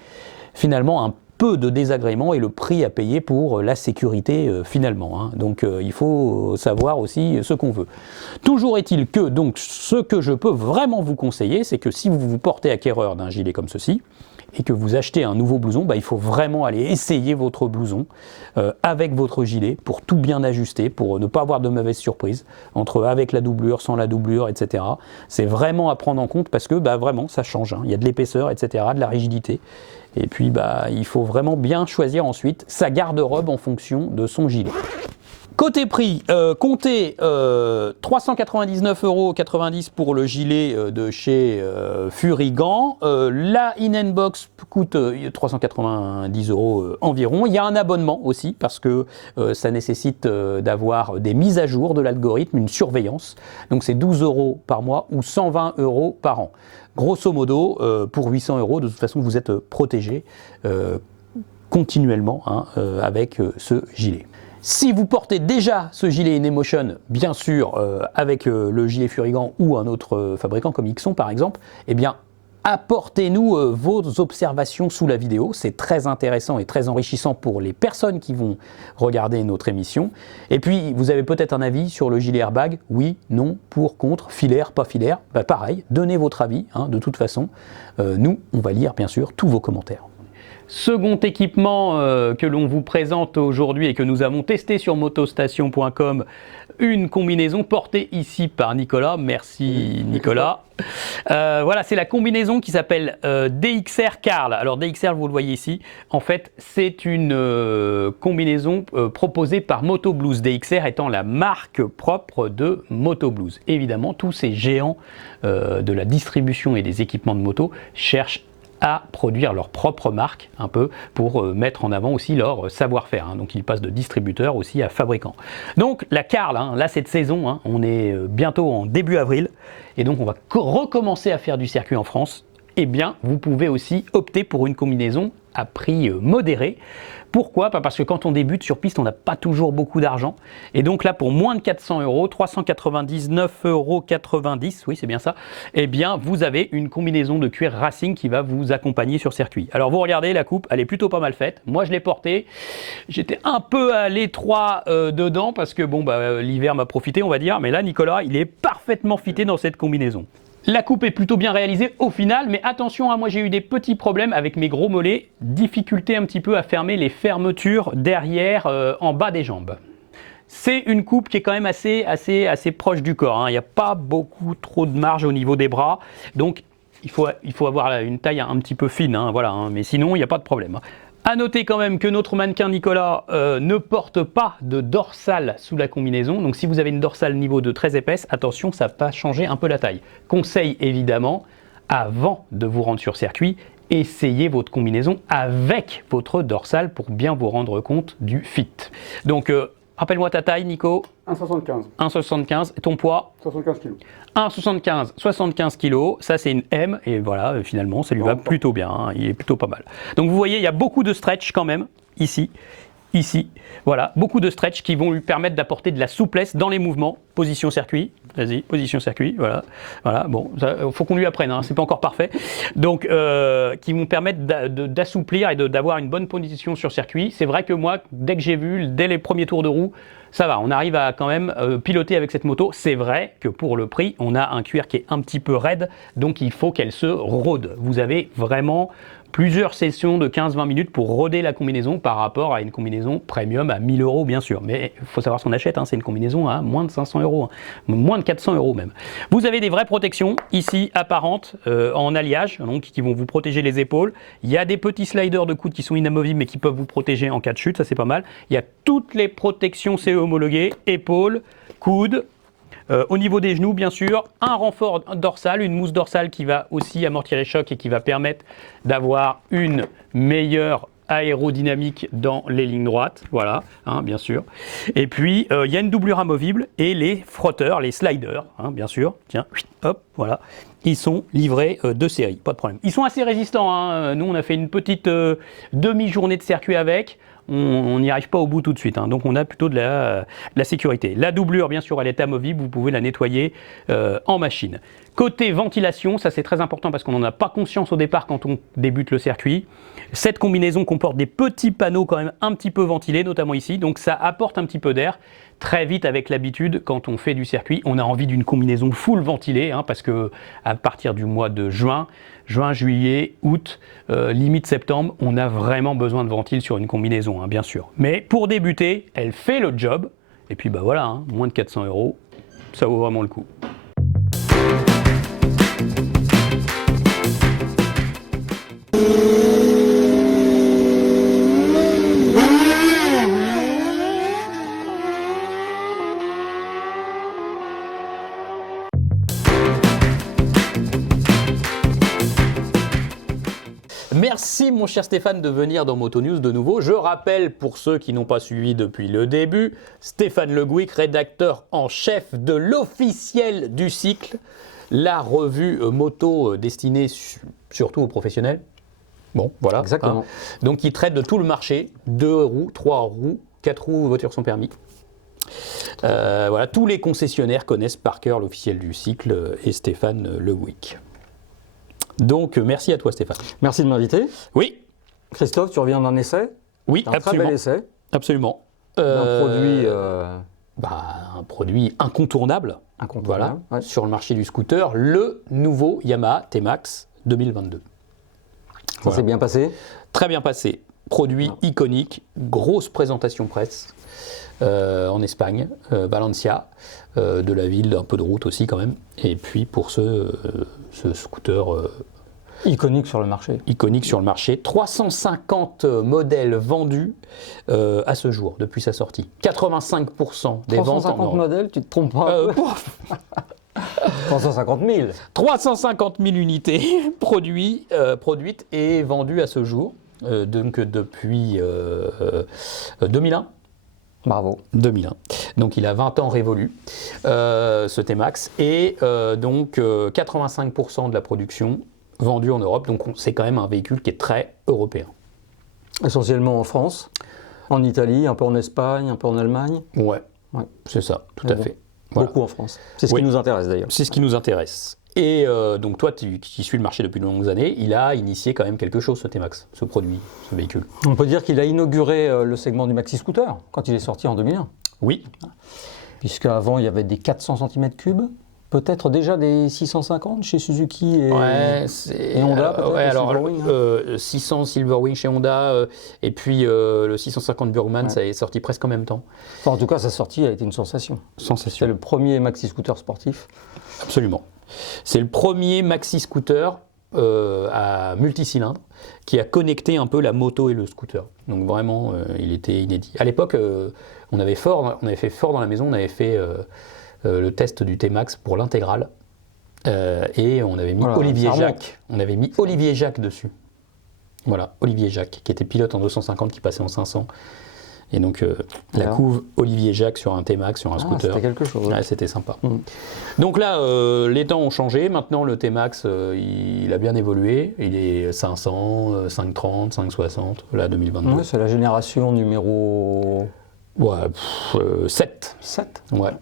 finalement un peu de désagrément et le prix à payer pour la sécurité finalement. Donc il faut savoir aussi ce qu'on veut. Toujours est-il que donc ce que je peux vraiment vous conseiller, c'est que si vous vous portez acquéreur d'un gilet comme ceci, et que vous achetez un nouveau blouson, il faut vraiment aller essayer votre blouson avec votre gilet pour tout bien ajuster, pour ne pas avoir de mauvaises surprises, avec la doublure, sans la doublure, etc. C'est vraiment à prendre en compte parce que vraiment ça change, il y a de l'épaisseur, etc., de la rigidité. Et puis il faut vraiment bien choisir ensuite sa garde-robe en fonction de son gilet. Côté prix, comptez 399,90 € pour le gilet de chez Furigan. La in-box coûte 390 € environ. Il y a un abonnement aussi parce que ça nécessite d'avoir des mises à jour de l'algorithme, une surveillance. Donc c'est 12 € par mois ou 120 € par an. Grosso modo, pour 800 €, de toute façon, vous êtes protégé continuellement avec ce gilet. Si vous portez déjà ce gilet InEmotion, bien sûr, avec le gilet Furigan ou un autre fabricant comme Ixon par exemple, apportez-nous vos observations sous la vidéo. C'est très intéressant et très enrichissant pour les personnes qui vont regarder notre émission. Et puis, vous avez peut-être un avis sur le gilet airbag. Oui, non, pour, contre, filaire, pas filaire. Pareil, donnez votre avis, de toute façon. Nous, on va lire bien sûr tous vos commentaires. Second équipement que l'on vous présente aujourd'hui et que nous avons testé sur motostation.com, une combinaison portée ici par Nicolas. Merci Nicolas. Voilà, c'est la combinaison qui s'appelle DXR Carl. Alors DXR, vous le voyez ici, en fait c'est une combinaison proposée par Moto Blues, DXR étant la marque propre de Moto Blues. Évidemment, tous ces géants de la distribution et des équipements de moto cherchent à produire leur propre marque un peu pour mettre en avant aussi leur savoir-faire. Donc ils passent de distributeurs aussi à fabricants. Donc la Carl, là cette saison, on est bientôt en début avril et donc on va recommencer à faire du circuit en France. Eh bien vous pouvez aussi opter pour une combinaison à prix modéré. Pourquoi ? Parce que quand on débute sur piste, on n'a pas toujours beaucoup d'argent. Et donc là, pour moins de 400 €, 399,90 €, oui c'est bien ça, eh bien vous avez une combinaison de cuir racing qui va vous accompagner sur circuit. Alors vous regardez, la coupe, elle est plutôt pas mal faite. Moi je l'ai portée, j'étais un peu à l'étroit dedans parce que l'hiver m'a profité on va dire. Mais là Nicolas, il est parfaitement fité dans cette combinaison. La coupe est plutôt bien réalisée au final, mais attention, moi j'ai eu des petits problèmes avec mes gros mollets, difficulté un petit peu à fermer les fermetures derrière en bas des jambes. C'est une coupe qui est quand même assez proche du corps, il n'y a pas beaucoup trop de marge au niveau des bras, donc il faut avoir une taille un petit peu fine, mais sinon il n'y a pas de problème. A noter quand même que notre mannequin Nicolas ne porte pas de dorsale sous la combinaison. Donc si vous avez une dorsale niveau 2 très épaisse, attention, ça va changer un peu la taille. Conseil évidemment, avant de vous rendre sur circuit, essayez votre combinaison avec votre dorsale pour bien vous rendre compte du fit. Donc rappelle-moi ta taille Nico. 1,75. 1,75. Ton poids? 75 kg. 1,75, 75 kg, ça c'est une M et voilà, finalement ça lui va plutôt bien, il est plutôt pas mal. Donc vous voyez, il y a beaucoup de stretch quand même, ici, voilà, beaucoup de stretch qui vont lui permettre d'apporter de la souplesse dans les mouvements, position circuit. vas-y, position circuit, voilà. Bon, il faut qu'on lui apprenne, hein, c'est pas encore parfait. Donc, qui vont permettre d'assouplir et d'avoir une bonne position sur circuit. C'est vrai que moi, dès que j'ai vu, dès les premiers tours de roue, ça va, on arrive à quand même piloter avec cette moto. C'est vrai que pour le prix, on a un cuir qui est un petit peu raide, donc il faut qu'elle se rôde. Vous avez vraiment plusieurs sessions de 15-20 minutes pour roder la combinaison par rapport à une combinaison premium à 1000 € bien sûr. Mais il faut savoir ce qu'on achète, hein, c'est une combinaison à moins de 500 €, hein, moins de 400 € même. Vous avez des vraies protections ici apparentes en alliage, donc qui vont vous protéger les épaules. Il y a des petits sliders de coude qui sont inamovibles mais qui peuvent vous protéger en cas de chute, ça c'est pas mal. Il y a toutes les protections CE homologuées, épaules, coudes. Au niveau des genoux, bien sûr, un renfort dorsal, une mousse dorsale qui va aussi amortir les chocs et qui va permettre d'avoir une meilleure aérodynamique dans les lignes droites, voilà, hein, bien sûr. Et puis, il y a une doublure amovible et les frotteurs, les sliders, hein, bien sûr. Tiens, hop, voilà. Ils sont livrés de série, pas de problème. Ils sont assez résistants, hein. Nous, on a fait une petite demi-journée de circuit avec. On n'y arrive pas au bout tout de suite, hein. Donc on a plutôt de la sécurité. La doublure, bien sûr, elle est amovible, vous pouvez la nettoyer en machine. Côté ventilation, ça c'est très important parce qu'on n'en a pas conscience au départ quand on débute le circuit. Cette combinaison comporte des petits panneaux quand même un petit peu ventilés, notamment ici, donc ça apporte un petit peu d'air. Très vite, avec l'habitude, quand on fait du circuit, on a envie d'une combinaison full ventilée, hein, parce que à partir du mois de juin, juillet, août, limite septembre, on a vraiment besoin de ventile sur une combinaison, hein, bien sûr. Mais pour débuter, elle fait le job. Et puis bah voilà, hein, moins de 400 €, ça vaut vraiment le coup. Merci mon cher Stéphane de venir dans Moto News de nouveau. Je rappelle pour ceux qui n'ont pas suivi depuis le début, Stéphane Le Gouic, rédacteur en chef de l'Officiel du cycle, la revue moto destinée surtout aux professionnels. Bon, voilà. Exactement. Hein. Donc il traite de tout le marché, 2 roues, 3 roues, 4 roues, voitures sans permis. Voilà, tous les concessionnaires connaissent par cœur l'Officiel du cycle et Stéphane Le Gouic. Donc, merci à toi, Stéphane. Merci de m'inviter. Oui. Christophe, tu reviens d'un essai. Oui, un absolument. très bel essai. Absolument. Un produit... un produit incontournable. Incontournable. Voilà, sur le marché du scooter, le nouveau Yamaha T-Max 2022. Ça s'est bien passé ? Très bien passé. Produit iconique, grosse présentation presse en Espagne, Valencia, de la ville, un peu de route aussi quand même. Et puis pour ce scooter iconique sur le marché. Iconique sur le marché. 350 modèles vendus à ce jour, depuis sa sortie. 85% des ventes en 350 modèles, tu te trompes pas 350 000. 350 000 unités produites et vendues à ce jour, donc depuis 2001. Bravo. 2001. Donc il a 20 ans révolu, ce T-Max, et donc 85% de la production vendue en Europe, donc c'est quand même un véhicule qui est très européen. Essentiellement en France, en Italie, un peu en Espagne, un peu en Allemagne. Ouais. C'est ça, tout à fait. Voilà. Beaucoup en France. C'est ce qui nous intéresse d'ailleurs. C'est ce qui nous intéresse. Et donc toi, qui suis le marché depuis de longues années, il a initié quand même quelque chose, ce T-Max, ce produit, ce véhicule. On peut dire qu'il a inauguré le segment du maxi scooter quand il est sorti en 2001. Oui. Puisqu'avant, il y avait des 400 cm3, peut-être déjà des 650 chez Suzuki et Honda, peut-être. 600 Silverwing chez Honda, et puis le 650 Burgman, ça est sorti presque en même temps. Enfin, en tout cas, sa sortie a été une sensation. C'est le premier maxi scooter sportif. Absolument. C'est le premier maxi scooter à multicylindre qui a connecté un peu la moto et le scooter. Donc vraiment, il était inédit. À l'époque, on avait fait fort dans la maison, on avait fait le test du T-Max pour l'intégrale et on avait mis Olivier Jacques. On avait mis Olivier Jacques dessus. Voilà, Olivier Jacques, qui était pilote en 250, qui passait en 500. Et donc, la couve Olivier Jacques sur un T-Max, sur un scooter. C'était quelque chose. Ouais, c'était sympa. Donc là, les temps ont changé. Maintenant, le T-Max, il a bien évolué. Il est 500, 530, 560, là, 2022. Ouais, c'est la génération numéro Ouais, 7. 7. Ouais.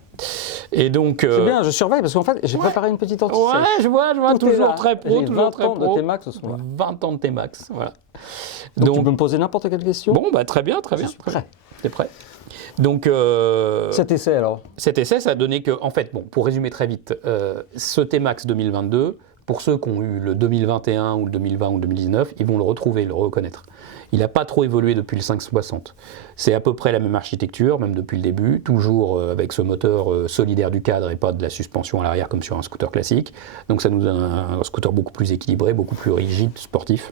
Et donc. C'est bien, je surveille parce qu'en fait, j'ai préparé une petite anticipation. Ouais, je vois, Tout est toujours là. très pro, J'ai toujours 20 très ans pro. de T-Max, ce sont là. 20 ans de T-Max, voilà. Donc, tu peux me poser n'importe quelle question. Bon, bah très bien, très bien. Je suis prêt. T'es prêt. Donc. Cet essai alors. Cet essai, ça a donné que, en fait, bon, pour résumer très vite, ce T-Max 2022, pour ceux qui ont eu le 2021 ou le 2020 ou le 2019, ils vont le retrouver, le reconnaître. Il n'a pas trop évolué depuis le 560. C'est à peu près la même architecture, même depuis le début, toujours avec ce moteur solidaire du cadre et pas de la suspension à l'arrière comme sur un scooter classique. Donc ça nous donne un scooter beaucoup plus équilibré, beaucoup plus rigide, sportif.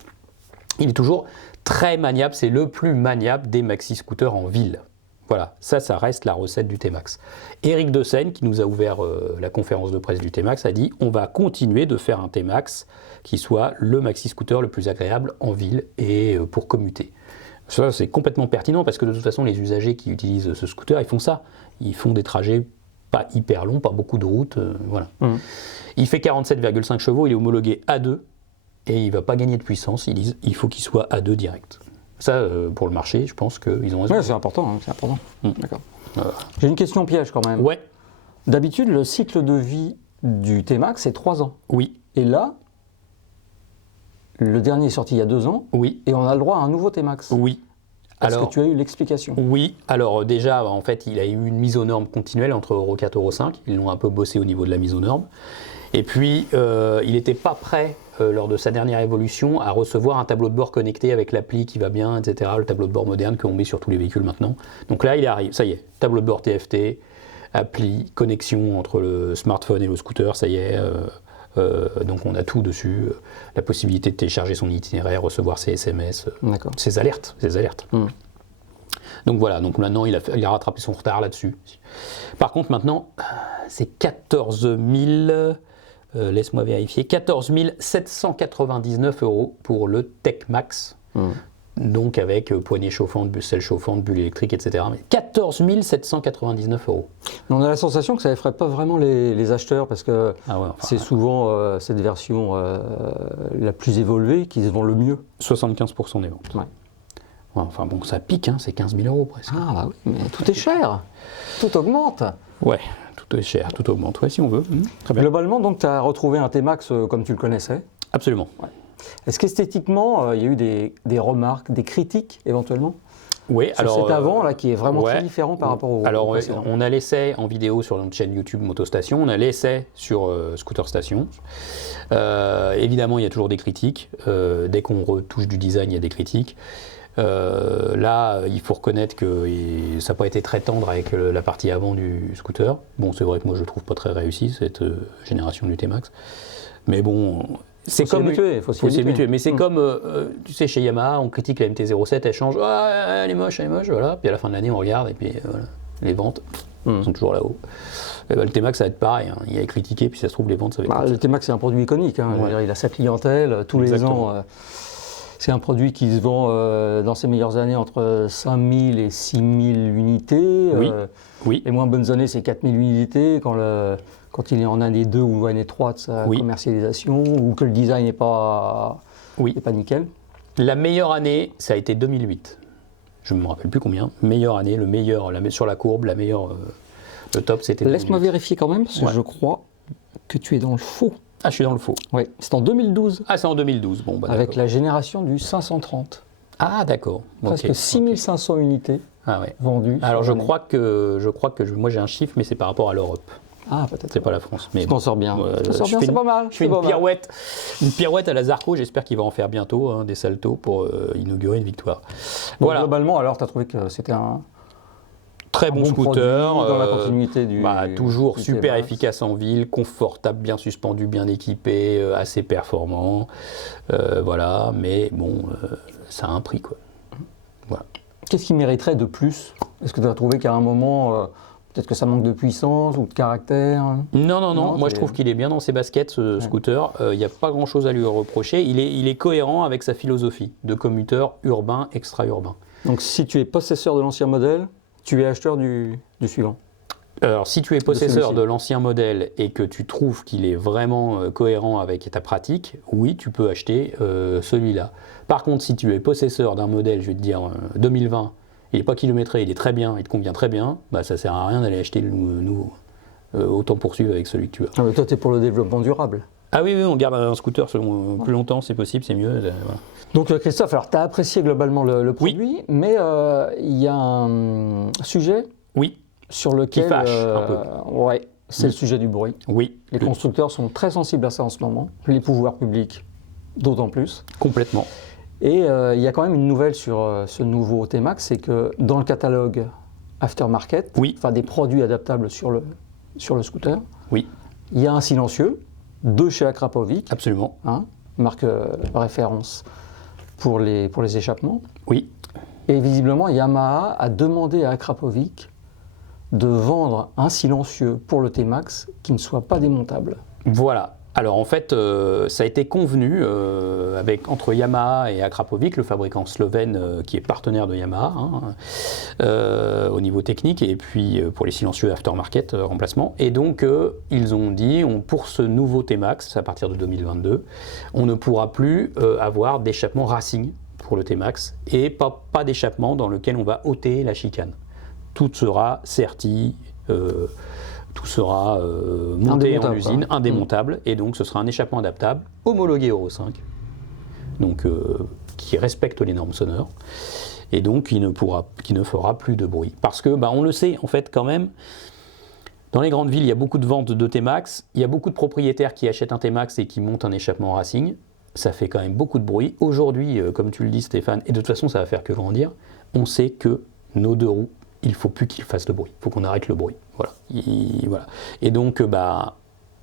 Il est toujours très maniable, c'est le plus maniable des maxi-scooters en ville. Voilà, ça reste la recette du T-Max. Éric De Seyne, qui nous a ouvert la conférence de presse du T-Max, a dit « On va continuer de faire un T-Max qui soit le maxi-scooter le plus agréable en ville et pour commuter. » Ça, c'est complètement pertinent parce que de toute façon, les usagers qui utilisent ce scooter, ils font ça. Ils font des trajets pas hyper longs, pas beaucoup de routes, voilà. Il fait 47,5 chevaux, il est homologué A2 et il ne va pas gagner de puissance. Ils disent il faut qu'il soit A2 direct. Ça, pour le marché, je pense qu'ils ont raison. Ouais, c'est important, hein, c'est important. D'accord. J'ai une question piège quand même. Ouais. D'habitude, le cycle de vie du T-Max, c'est 3 ans. Oui. Et là, le dernier est sorti il y a 2 ans. Oui. Et on a le droit à un nouveau T-Max. Oui. Est-ce que tu as eu l'explication? Oui, alors déjà, en fait, il a eu une mise aux normes continuelle entre Euro 4 et Euro 5. Ils l'ont un peu bossé au niveau de la mise aux normes. Et puis, il n'était pas prêt, lors de sa dernière évolution, à recevoir un tableau de bord connecté avec l'appli qui va bien, etc. Le tableau de bord moderne qu'on met sur tous les véhicules maintenant. Donc là, il arrive, ça y est, tableau de bord TFT, appli, connexion entre le smartphone et le scooter, ça y est. Donc on a tout dessus, la possibilité de télécharger son itinéraire, recevoir ses SMS, ses alertes. Donc voilà, donc maintenant il a rattrapé son retard là-dessus. Par contre maintenant, c'est 14 000, laisse-moi vérifier, 14 799 € pour le Tech-Max. Donc avec poignée chauffante, selle chauffante, bulle électrique, etc. Mais 14 799 €. On a la sensation que ça n'effraie pas vraiment les acheteurs parce que c'est souvent cette version la plus évoluée qui se vend le mieux. 75% des ventes. Ouais. Ouais, enfin bon, ça pique, hein, c'est 15 000 € presque. Ah bah oui, mais tout est cher. Tout augmente. Ouais, tout est cher, tout augmente, ouais, si on veut. Très bien. Globalement, donc tu as retrouvé un T-Max comme tu le connaissais. Absolument. Ouais. Est-ce qu'esthétiquement, il y a eu des remarques, des critiques éventuellement? Oui, sur cet avant là qui est vraiment très différent par rapport au précédent. On a l'essai en vidéo sur notre chaîne YouTube Motostation, on a l'essai sur Scooter Station. Évidemment, il y a toujours des critiques. Dès qu'on retouche du design, il y a des critiques. Là, il faut reconnaître que ça n'a pas été très tendre avec la partie avant du scooter. Bon, c'est vrai que moi je ne trouve pas très réussi cette génération du T-Max. Mais bon, c'est comme. Faut s'y habituer. Mais c'est comme, tu sais, chez Yamaha, on critique la MT-07, elle change, elle est moche, voilà. Puis à la fin de l'année, on regarde et puis voilà, les ventes sont toujours là-haut. Et le T-Max, ça va être pareil. Hein. Il a critiqué, puis ça se trouve, les ventes, ça va être. Le T-Max, c'est un produit iconique. Hein. Ouais. Il a sa clientèle tous les ans. C'est un produit qui se vend dans ses meilleures années entre 5 000 et 6 000 unités. Oui. Les moins bonnes années, c'est 4 000 unités. Quand il est en année 2 ou année 3 de sa commercialisation, ou que le design n'est pas nickel. La meilleure année, ça a été 2008. Je ne me rappelle plus combien. Meilleure année, sur la courbe, le top, c'était 2008. Laisse-moi vérifier quand même, parce que je crois que tu es dans le faux. Ah, je suis dans le faux. Oui, c'est en 2012. Ah, c'est en 2012. Bon, avec la génération du 530. Ah, d'accord. Presque 6500 unités vendues. Alors, je crois que moi j'ai un chiffre, mais c'est par rapport à l'Europe. Ah, peut-être. C'est pas la France. Mais tu t'en sors bien. C'est pas mal. Je fais une pirouette à la Zarco. J'espère qu'il va en faire bientôt des saltos pour inaugurer une victoire. Bon, voilà. Globalement, alors, tu as trouvé que c'était un très bon scooter, dans la continuité toujours du super T-Max. efficace en ville, confortable, bien suspendu, bien équipé, assez performant, voilà. Mais bon, ça a un prix, quoi. Voilà. Qu'est-ce qui mériterait de plus? Est-ce que tu as trouvé qu'à un moment, peut-être que ça manque de puissance ou de caractère? Non. Moi, je trouve qu'il est bien dans ses baskets, ce scooter. Il n'y a pas grand-chose à lui reprocher. Il est cohérent avec sa philosophie de commuteur urbain, extra-urbain. Donc, si tu es possesseur de l'ancien modèle, tu es acheteur du suivant. Alors, si tu es possesseur de l'ancien modèle et que tu trouves qu'il est vraiment cohérent avec ta pratique, oui, tu peux acheter celui-là. Par contre, si tu es possesseur d'un modèle, je vais te dire 2020, il n'est pas kilométré, il est très bien, il te convient très bien, bah, ça sert à rien d'aller acheter le nouveau. Autant poursuivre avec celui que tu as. Ah, mais toi, tu es pour le développement durable. Ah oui, on garde un scooter plus longtemps, c'est possible, c'est mieux. Voilà. Donc Christophe, alors tu as apprécié globalement le produit, mais il y a un sujet sur lequel... Qui fâche un peu. Ouais, c'est le sujet du bruit. Oui. Les constructeurs sont très sensibles à ça en ce moment, les pouvoirs publics d'autant plus. Complètement. Et il y a quand même une nouvelle sur ce nouveau T-Max, c'est que dans le catalogue aftermarket, enfin des produits adaptables sur le scooter, il y a un silencieux de chez Akrapovic. Absolument. Marque référence pour les échappements. Oui. Et visiblement, Yamaha a demandé à Akrapovic de vendre un silencieux pour le T-Max qui ne soit pas démontable. Voilà. Alors en fait, ça a été convenu entre Yamaha et Akrapovic, le fabricant slovène qui est partenaire de Yamaha au niveau technique, et puis pour les silencieux aftermarket remplacement. Et donc ils ont dit, pour ce nouveau T-Max, à partir de 2022, on ne pourra plus avoir d'échappement racing pour le T-Max et pas d'échappement dans lequel on va ôter la chicane. Tout sera certi. Tout sera monté en usine, indémontable, et donc ce sera un échappement adaptable, homologué Euro 5, donc qui respecte les normes sonores, et donc qui ne fera plus de bruit. Parce que, on le sait, en fait, quand même, dans les grandes villes, il y a beaucoup de ventes de T-Max, il y a beaucoup de propriétaires qui achètent un T-Max et qui montent un échappement racing, ça fait quand même beaucoup de bruit. Aujourd'hui, comme tu le dis Stéphane, et de toute façon ça va faire que grandir, on sait que nos deux roues, il ne faut plus qu'ils fassent de bruit. Il faut qu'on arrête le bruit. Voilà. Et donc,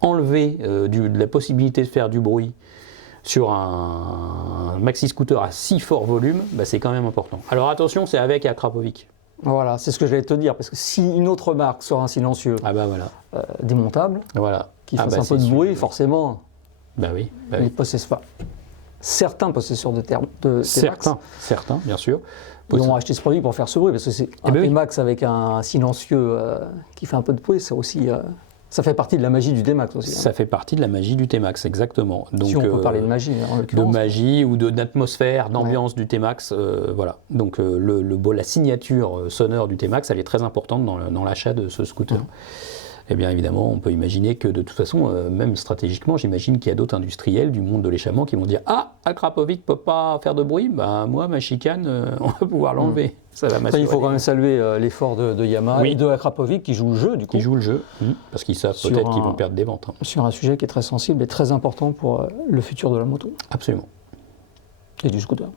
enlever la possibilité de faire du bruit sur un maxi scooter à si fort volume, c'est quand même important. Alors attention, c'est avec Akrapovic. Voilà, c'est ce que j'allais te dire, parce que si une autre marque sort un silencieux démontable, qui fasse un peu de bruit, forcément, les possesseurs, certains possesseurs de T-Max, certains, bien sûr, ils ont acheté ce produit pour faire ce bruit, parce que c'est un T-Max avec un silencieux qui fait un peu de bruit, c'est aussi... ça fait partie de la magie du T-Max aussi. Ça fait partie de la magie du T-Max, exactement. Donc, si on peut parler de magie, en l'occurrence. De magie ou d'atmosphère, d'ambiance du T-Max, voilà. Donc la signature sonore du T-Max, elle est très importante dans l'achat de ce scooter. Eh bien évidemment, on peut imaginer que de toute façon, même stratégiquement, j'imagine qu'il y a d'autres industriels du monde de l'échappement qui vont dire « Ah, Akrapovic ne peut pas faire de bruit, moi, ma chicane, on va pouvoir l'enlever. » Ça va m'assurer. Il faut quand même saluer l'effort de Yamaha et de Akrapovic qui joue le jeu, du coup. Qui joue le jeu, parce qu'ils savent peut-être qu'ils vont perdre des ventes. Sur un sujet qui est très sensible et très important pour le futur de la moto. Absolument. Et du scooter.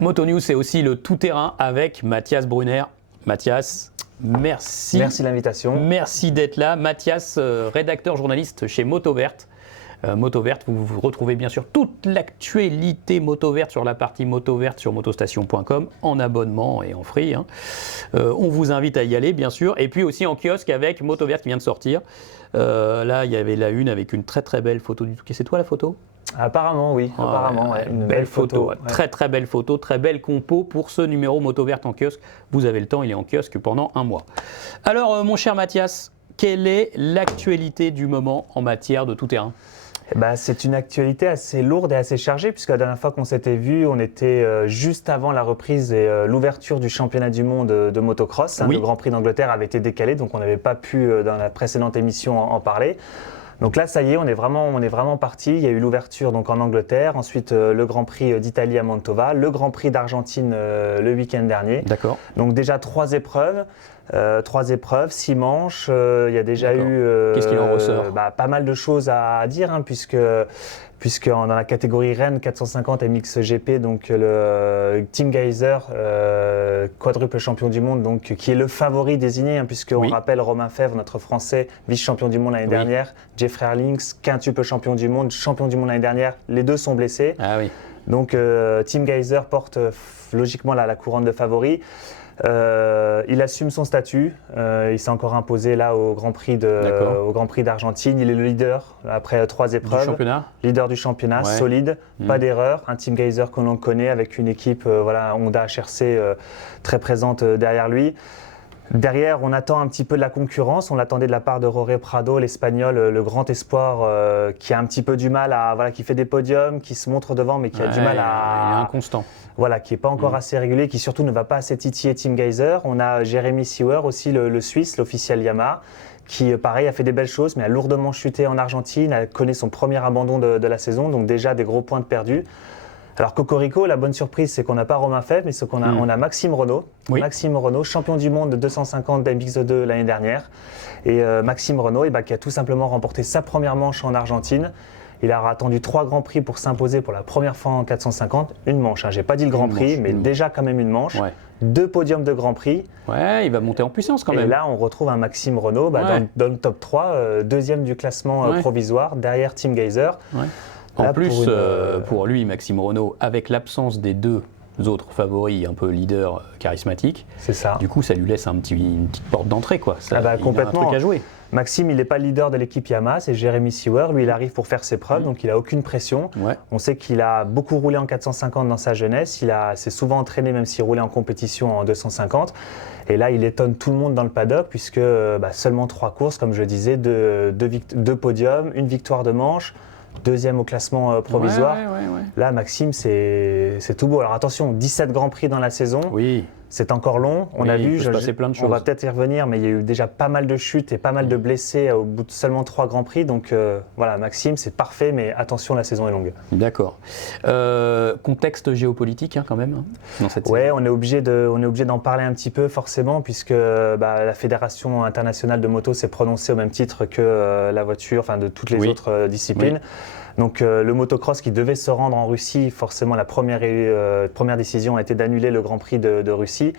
Moto News, c'est aussi le tout-terrain avec Mathias Brunner. Mathias, merci. Merci de l'invitation. Merci d'être là. Mathias, rédacteur journaliste chez Moto Verte. Moto Verte, vous retrouvez bien sûr toute l'actualité Moto Verte sur la partie Moto Verte sur motostation.com en abonnement et en free. On vous invite à y aller bien sûr. Et puis aussi en kiosque avec Moto Verte qui vient de sortir. Là, il y avait la une avec une très très belle photo du Touquet. C'est toi la photo ? Apparemment, oui. Apparemment, une belle photo. Très très belle photo, très belle compo pour ce numéro Moto Verte en kiosque. Vous avez le temps, il est en kiosque pendant un mois. Alors, mon cher Mathias, quelle est l'actualité du moment en matière de tout-terrain ? C'est une actualité assez lourde et assez chargée, puisque la dernière fois qu'on s'était vu, on était juste avant la reprise et l'ouverture du championnat du monde de motocross. Le Grand Prix d'Angleterre avait été décalé, donc on n'avait pas pu, dans la précédente émission, en parler. Donc là, ça y est, on est vraiment parti. Il y a eu l'ouverture donc en Angleterre, ensuite le Grand Prix d'Italie à Mantova, le Grand Prix d'Argentine le week-end dernier. D'accord. Donc déjà 3 épreuves. 6 manches, il y a déjà eu Qu'est-ce qu'il en ressort pas mal de choses à dire, puisque dans la catégorie Rennes 450 MXGP, donc le Tim Geiser, quadruple champion du monde, donc qui est le favori désigné, puisqu'on rappelle Romain Fèvre, notre Français, vice-champion du monde l'année dernière, Jeffrey Herlings, quintuple champion du monde l'année dernière, les deux sont blessés. Ah oui. Donc Tim Geiser porte logiquement la couronne de favori. Il assume son statut. Il s'est encore imposé là au Grand Prix d'Argentine. Il est le leader après 3 épreuves. Du championnat. Leader du championnat, Ouais. solide, pas d'erreur. Un Team Geyser que l'on connaît avec une équipe Honda HRC très présente derrière lui. Derrière, on attend un petit peu de la concurrence. On l'attendait de la part de Jorge Prado, l'Espagnol, le grand espoir qui a un petit peu du mal qui fait des podiums, qui se montre devant, mais qui a du mal Il est à. inconstant. Voilà, qui n'est pas encore assez régulier, qui surtout ne va pas assez titiller Team Geyser. On a Jeremy Seewer aussi, le Suisse, l'officiel Yamaha, qui pareil a fait des belles choses, mais a lourdement chuté en Argentine, a connu son premier abandon de la saison, donc déjà des gros points de perdus. Alors Cocorico, la bonne surprise, c'est qu'on n'a pas Romain Febvre, mais c'est qu'on a, on a Maxime Renaud. Oui. Maxime Renaud, champion du monde de 250 MX2 l'année dernière. Et Maxime Renaud, qui a tout simplement remporté sa première manche en Argentine. Il a attendu 3 grands prix pour s'imposer pour la première fois en 450. Une manche, j'ai pas dit le grand prix, mais déjà quand même une manche. Ouais. 2 podiums de grand prix. Ouais, il va monter en puissance quand même. Et là, on retrouve un Maxime Renaud Ouais. dans le top 3, deuxième du classement provisoire, derrière Team Geyser. Ouais. En Là, plus, pour pour lui, Maxime Renaud, avec l'absence des 2 autres favoris un peu leaders charismatiques, C'est ça. du coup, ça lui laisse une petite porte d'entrée, quoi. Ça, il complètement. a un truc à jouer. Maxime, il n'est pas leader de l'équipe Yamaha, c'est Jeremy Seewer. Lui, il arrive pour faire ses preuves, donc il n'a aucune pression. Ouais. On sait qu'il a beaucoup roulé en 450 dans sa jeunesse. Il s'est souvent entraîné, même s'il roulait en compétition en 250. Et là, il étonne tout le monde dans le paddock, puisque seulement 3 courses, comme je le disais, 2 podiums, 1 victoire de manche, 2e au classement provisoire. Ouais. Là, Maxime, c'est tout beau. Alors attention, 17 Grands Prix dans la saison. Oui. C'est encore long, on Oui, a il vu, peut se passer plein de on va choses. peut-être y revenir, mais il y a eu déjà pas mal de chutes et pas mal de blessés au bout de seulement 3 Grands Prix. Donc voilà, Maxime, c'est parfait, mais attention, la saison est longue. D'accord. Contexte géopolitique quand même dans cette Ouais, saison. on est obligé d'en parler un petit peu forcément, puisque la Fédération internationale de moto s'est prononcée au même titre que la voiture, enfin de toutes les autres disciplines. Donc le motocross qui devait se rendre en Russie, forcément la première décision a été d'annuler le Grand Prix de Russie.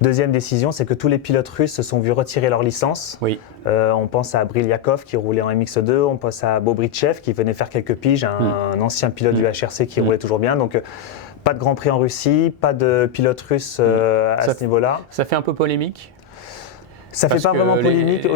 Deuxième décision, c'est que tous les pilotes russes se sont vus retirer leur licence. Oui. On pense à Brilyakov qui roulait en MX2, on pense à Bobrichev qui venait faire quelques piges, un ancien pilote du HRC qui roulait toujours bien. Donc pas de Grand Prix en Russie, pas de pilote russe à ce niveau-là. Ça fait un peu polémique. Ça fait Parce pas que vraiment polémique.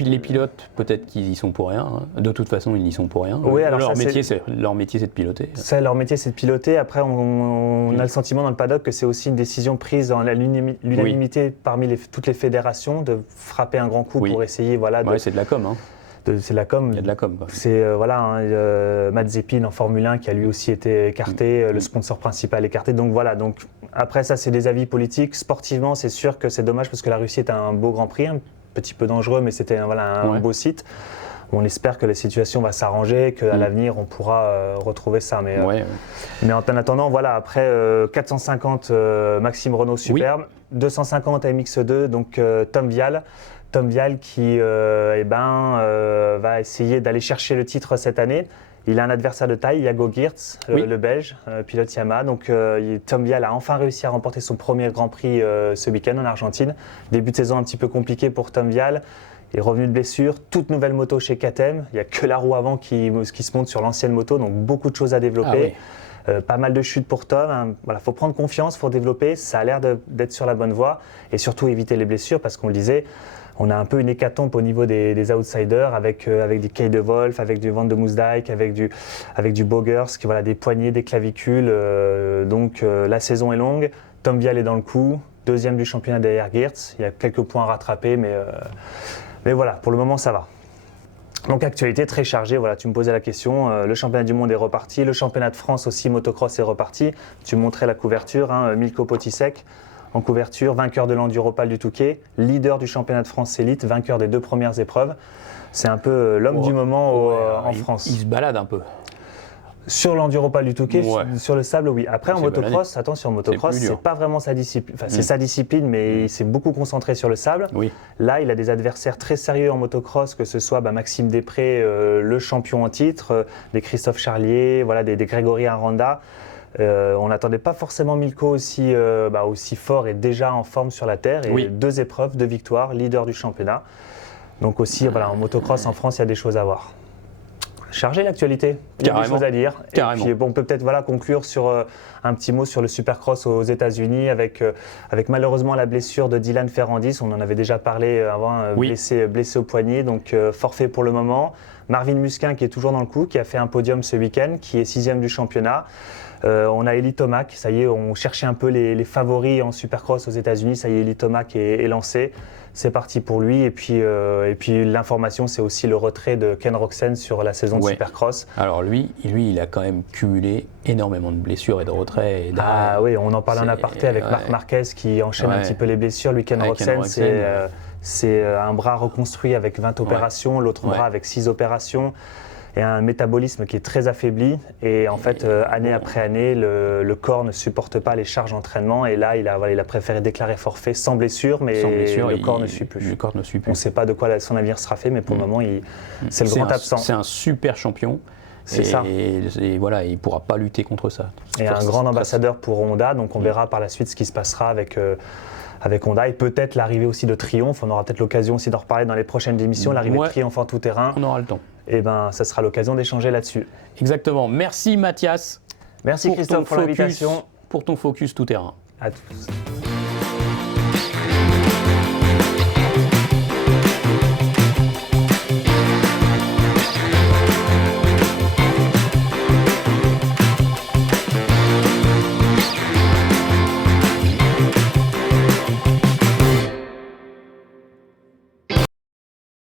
Les pilotes, peut-être qu'ils y sont pour rien. Hein. De toute façon, ils y sont pour rien. Oui, alors leur ça, métier, c'est de piloter. Ça, leur métier, c'est de piloter. Après, on a le sentiment dans le paddock que c'est aussi une décision prise dans l'unanimité parmi toutes les fédérations de frapper un grand coup pour essayer. Voilà, c'est de la com. Hein. C'est de la com. Il y a de la com. Quoi. C'est Mazepin en Formule 1 qui a lui aussi été écarté, le sponsor principal écarté. Donc voilà. Donc après ça, c'est des avis politiques. Sportivement, c'est sûr que c'est dommage parce que la Russie est un beau Grand Prix, un petit peu dangereux, mais c'était un beau site. On espère que la situation va s'arranger, qu'à l'avenir on pourra retrouver ça. Mais en attendant, voilà. Après 450 Maxime Renaud superbe, 250 MX2 donc Tom Vial. Tom Vial qui va essayer d'aller chercher le titre cette année. Il a un adversaire de taille, Jago Geerts, le Belge, pilote Yamaha. Donc Tom Vial a enfin réussi à remporter son premier Grand Prix ce week-end en Argentine. Début de saison un petit peu compliqué pour Tom Vial. Il est revenu de blessure, toute nouvelle moto chez KTM. Il n'y a que la roue avant qui se monte sur l'ancienne moto, donc beaucoup de choses à développer. Pas mal de chutes pour Tom. Hein. Voilà, faut prendre confiance, faut développer. Ça a l'air d'être sur la bonne voie et surtout éviter les blessures parce qu'on le disait. On a un peu une hécatombe au niveau des outsiders avec des Kay de Wolf, avec du Van de Moesdijk, avec du Bogers, des poignets, des clavicules. Donc la saison est longue. Tom Vial est dans le coup. Deuxième du championnat derrière Geerts. Il y a quelques points à rattraper, mais voilà, pour le moment ça va. Donc actualité très chargée, voilà, tu me posais la question, le championnat du monde est reparti, le championnat de France aussi, motocross est reparti. Tu me montrais la couverture, Milko Potisek. En couverture, vainqueur de l'Enduropal du Touquet, leader du championnat de France élite, vainqueur des 2 premières épreuves. C'est un peu l'homme du moment en France. Il se balade un peu. Sur l'Enduropal du Touquet, sur le sable, oui. Après, en motocross, attention, en motocross, c'est pas vraiment sa discipline. Enfin, c'est sa discipline, mais il s'est beaucoup concentré sur le sable. Oui. Là, il a des adversaires très sérieux en motocross, que ce soit Maxime Després, le champion en titre, des Christophe Charlier, des Grégory Aranda. On n'attendait pas forcément Milko aussi fort et déjà en forme sur la terre. Et 2 épreuves, 2 victoires, leader du championnat. Donc aussi, en motocross en France, il y a des choses à voir. chargé l'actualité. Il y a des choses à dire. Carrément. Et puis, on peut peut-être conclure sur un petit mot sur le Supercross aux États-Unis avec malheureusement la blessure de Dylan Ferrandis. On en avait déjà parlé avant, blessé au poignet, donc forfait pour le moment. Marvin Musquin qui est toujours dans le coup, qui a fait un podium ce week-end, qui est 6e du championnat. On a Eli Tomac, ça y est, on cherchait un peu les favoris en Supercross aux États-Unis. Ça y est, Eli Tomac est lancé. C'est parti pour lui. Et puis l'information, c'est aussi le retrait de Ken Roczen sur la saison de Supercross. Alors lui, il a quand même cumulé énormément de blessures et de retraits. Oui, on en parlait en aparté avec Marc Marquez qui enchaîne un petit peu les blessures. Lui, Ken Roczen, c'est un bras reconstruit avec 20 opérations, l'autre bras avec 6 opérations. Et un métabolisme qui est très affaibli. Et en fait, année après année, le corps ne supporte pas les charges d'entraînement. Et là, il a préféré déclarer forfait sans blessure, mais le corps ne suit plus. Le corps ne suit plus. On ne sait pas de quoi son avenir sera fait, mais pour le moment, c'est le grand absent. C'est un super champion. C'est ça. Et voilà, il ne pourra pas lutter contre ça. Et un grand ambassadeur pour Honda. Donc on verra par la suite ce qui se passera avec Honda et peut-être l'arrivée aussi de Triumph. On aura peut-être l'occasion aussi d'en reparler dans les prochaines émissions. L'arrivée de Triumph en tout-terrain. On aura le temps. Et ça sera l'occasion d'échanger là-dessus. Exactement. Merci Mathias. Merci Christophe pour l'invitation. Pour ton focus tout-terrain. À tous.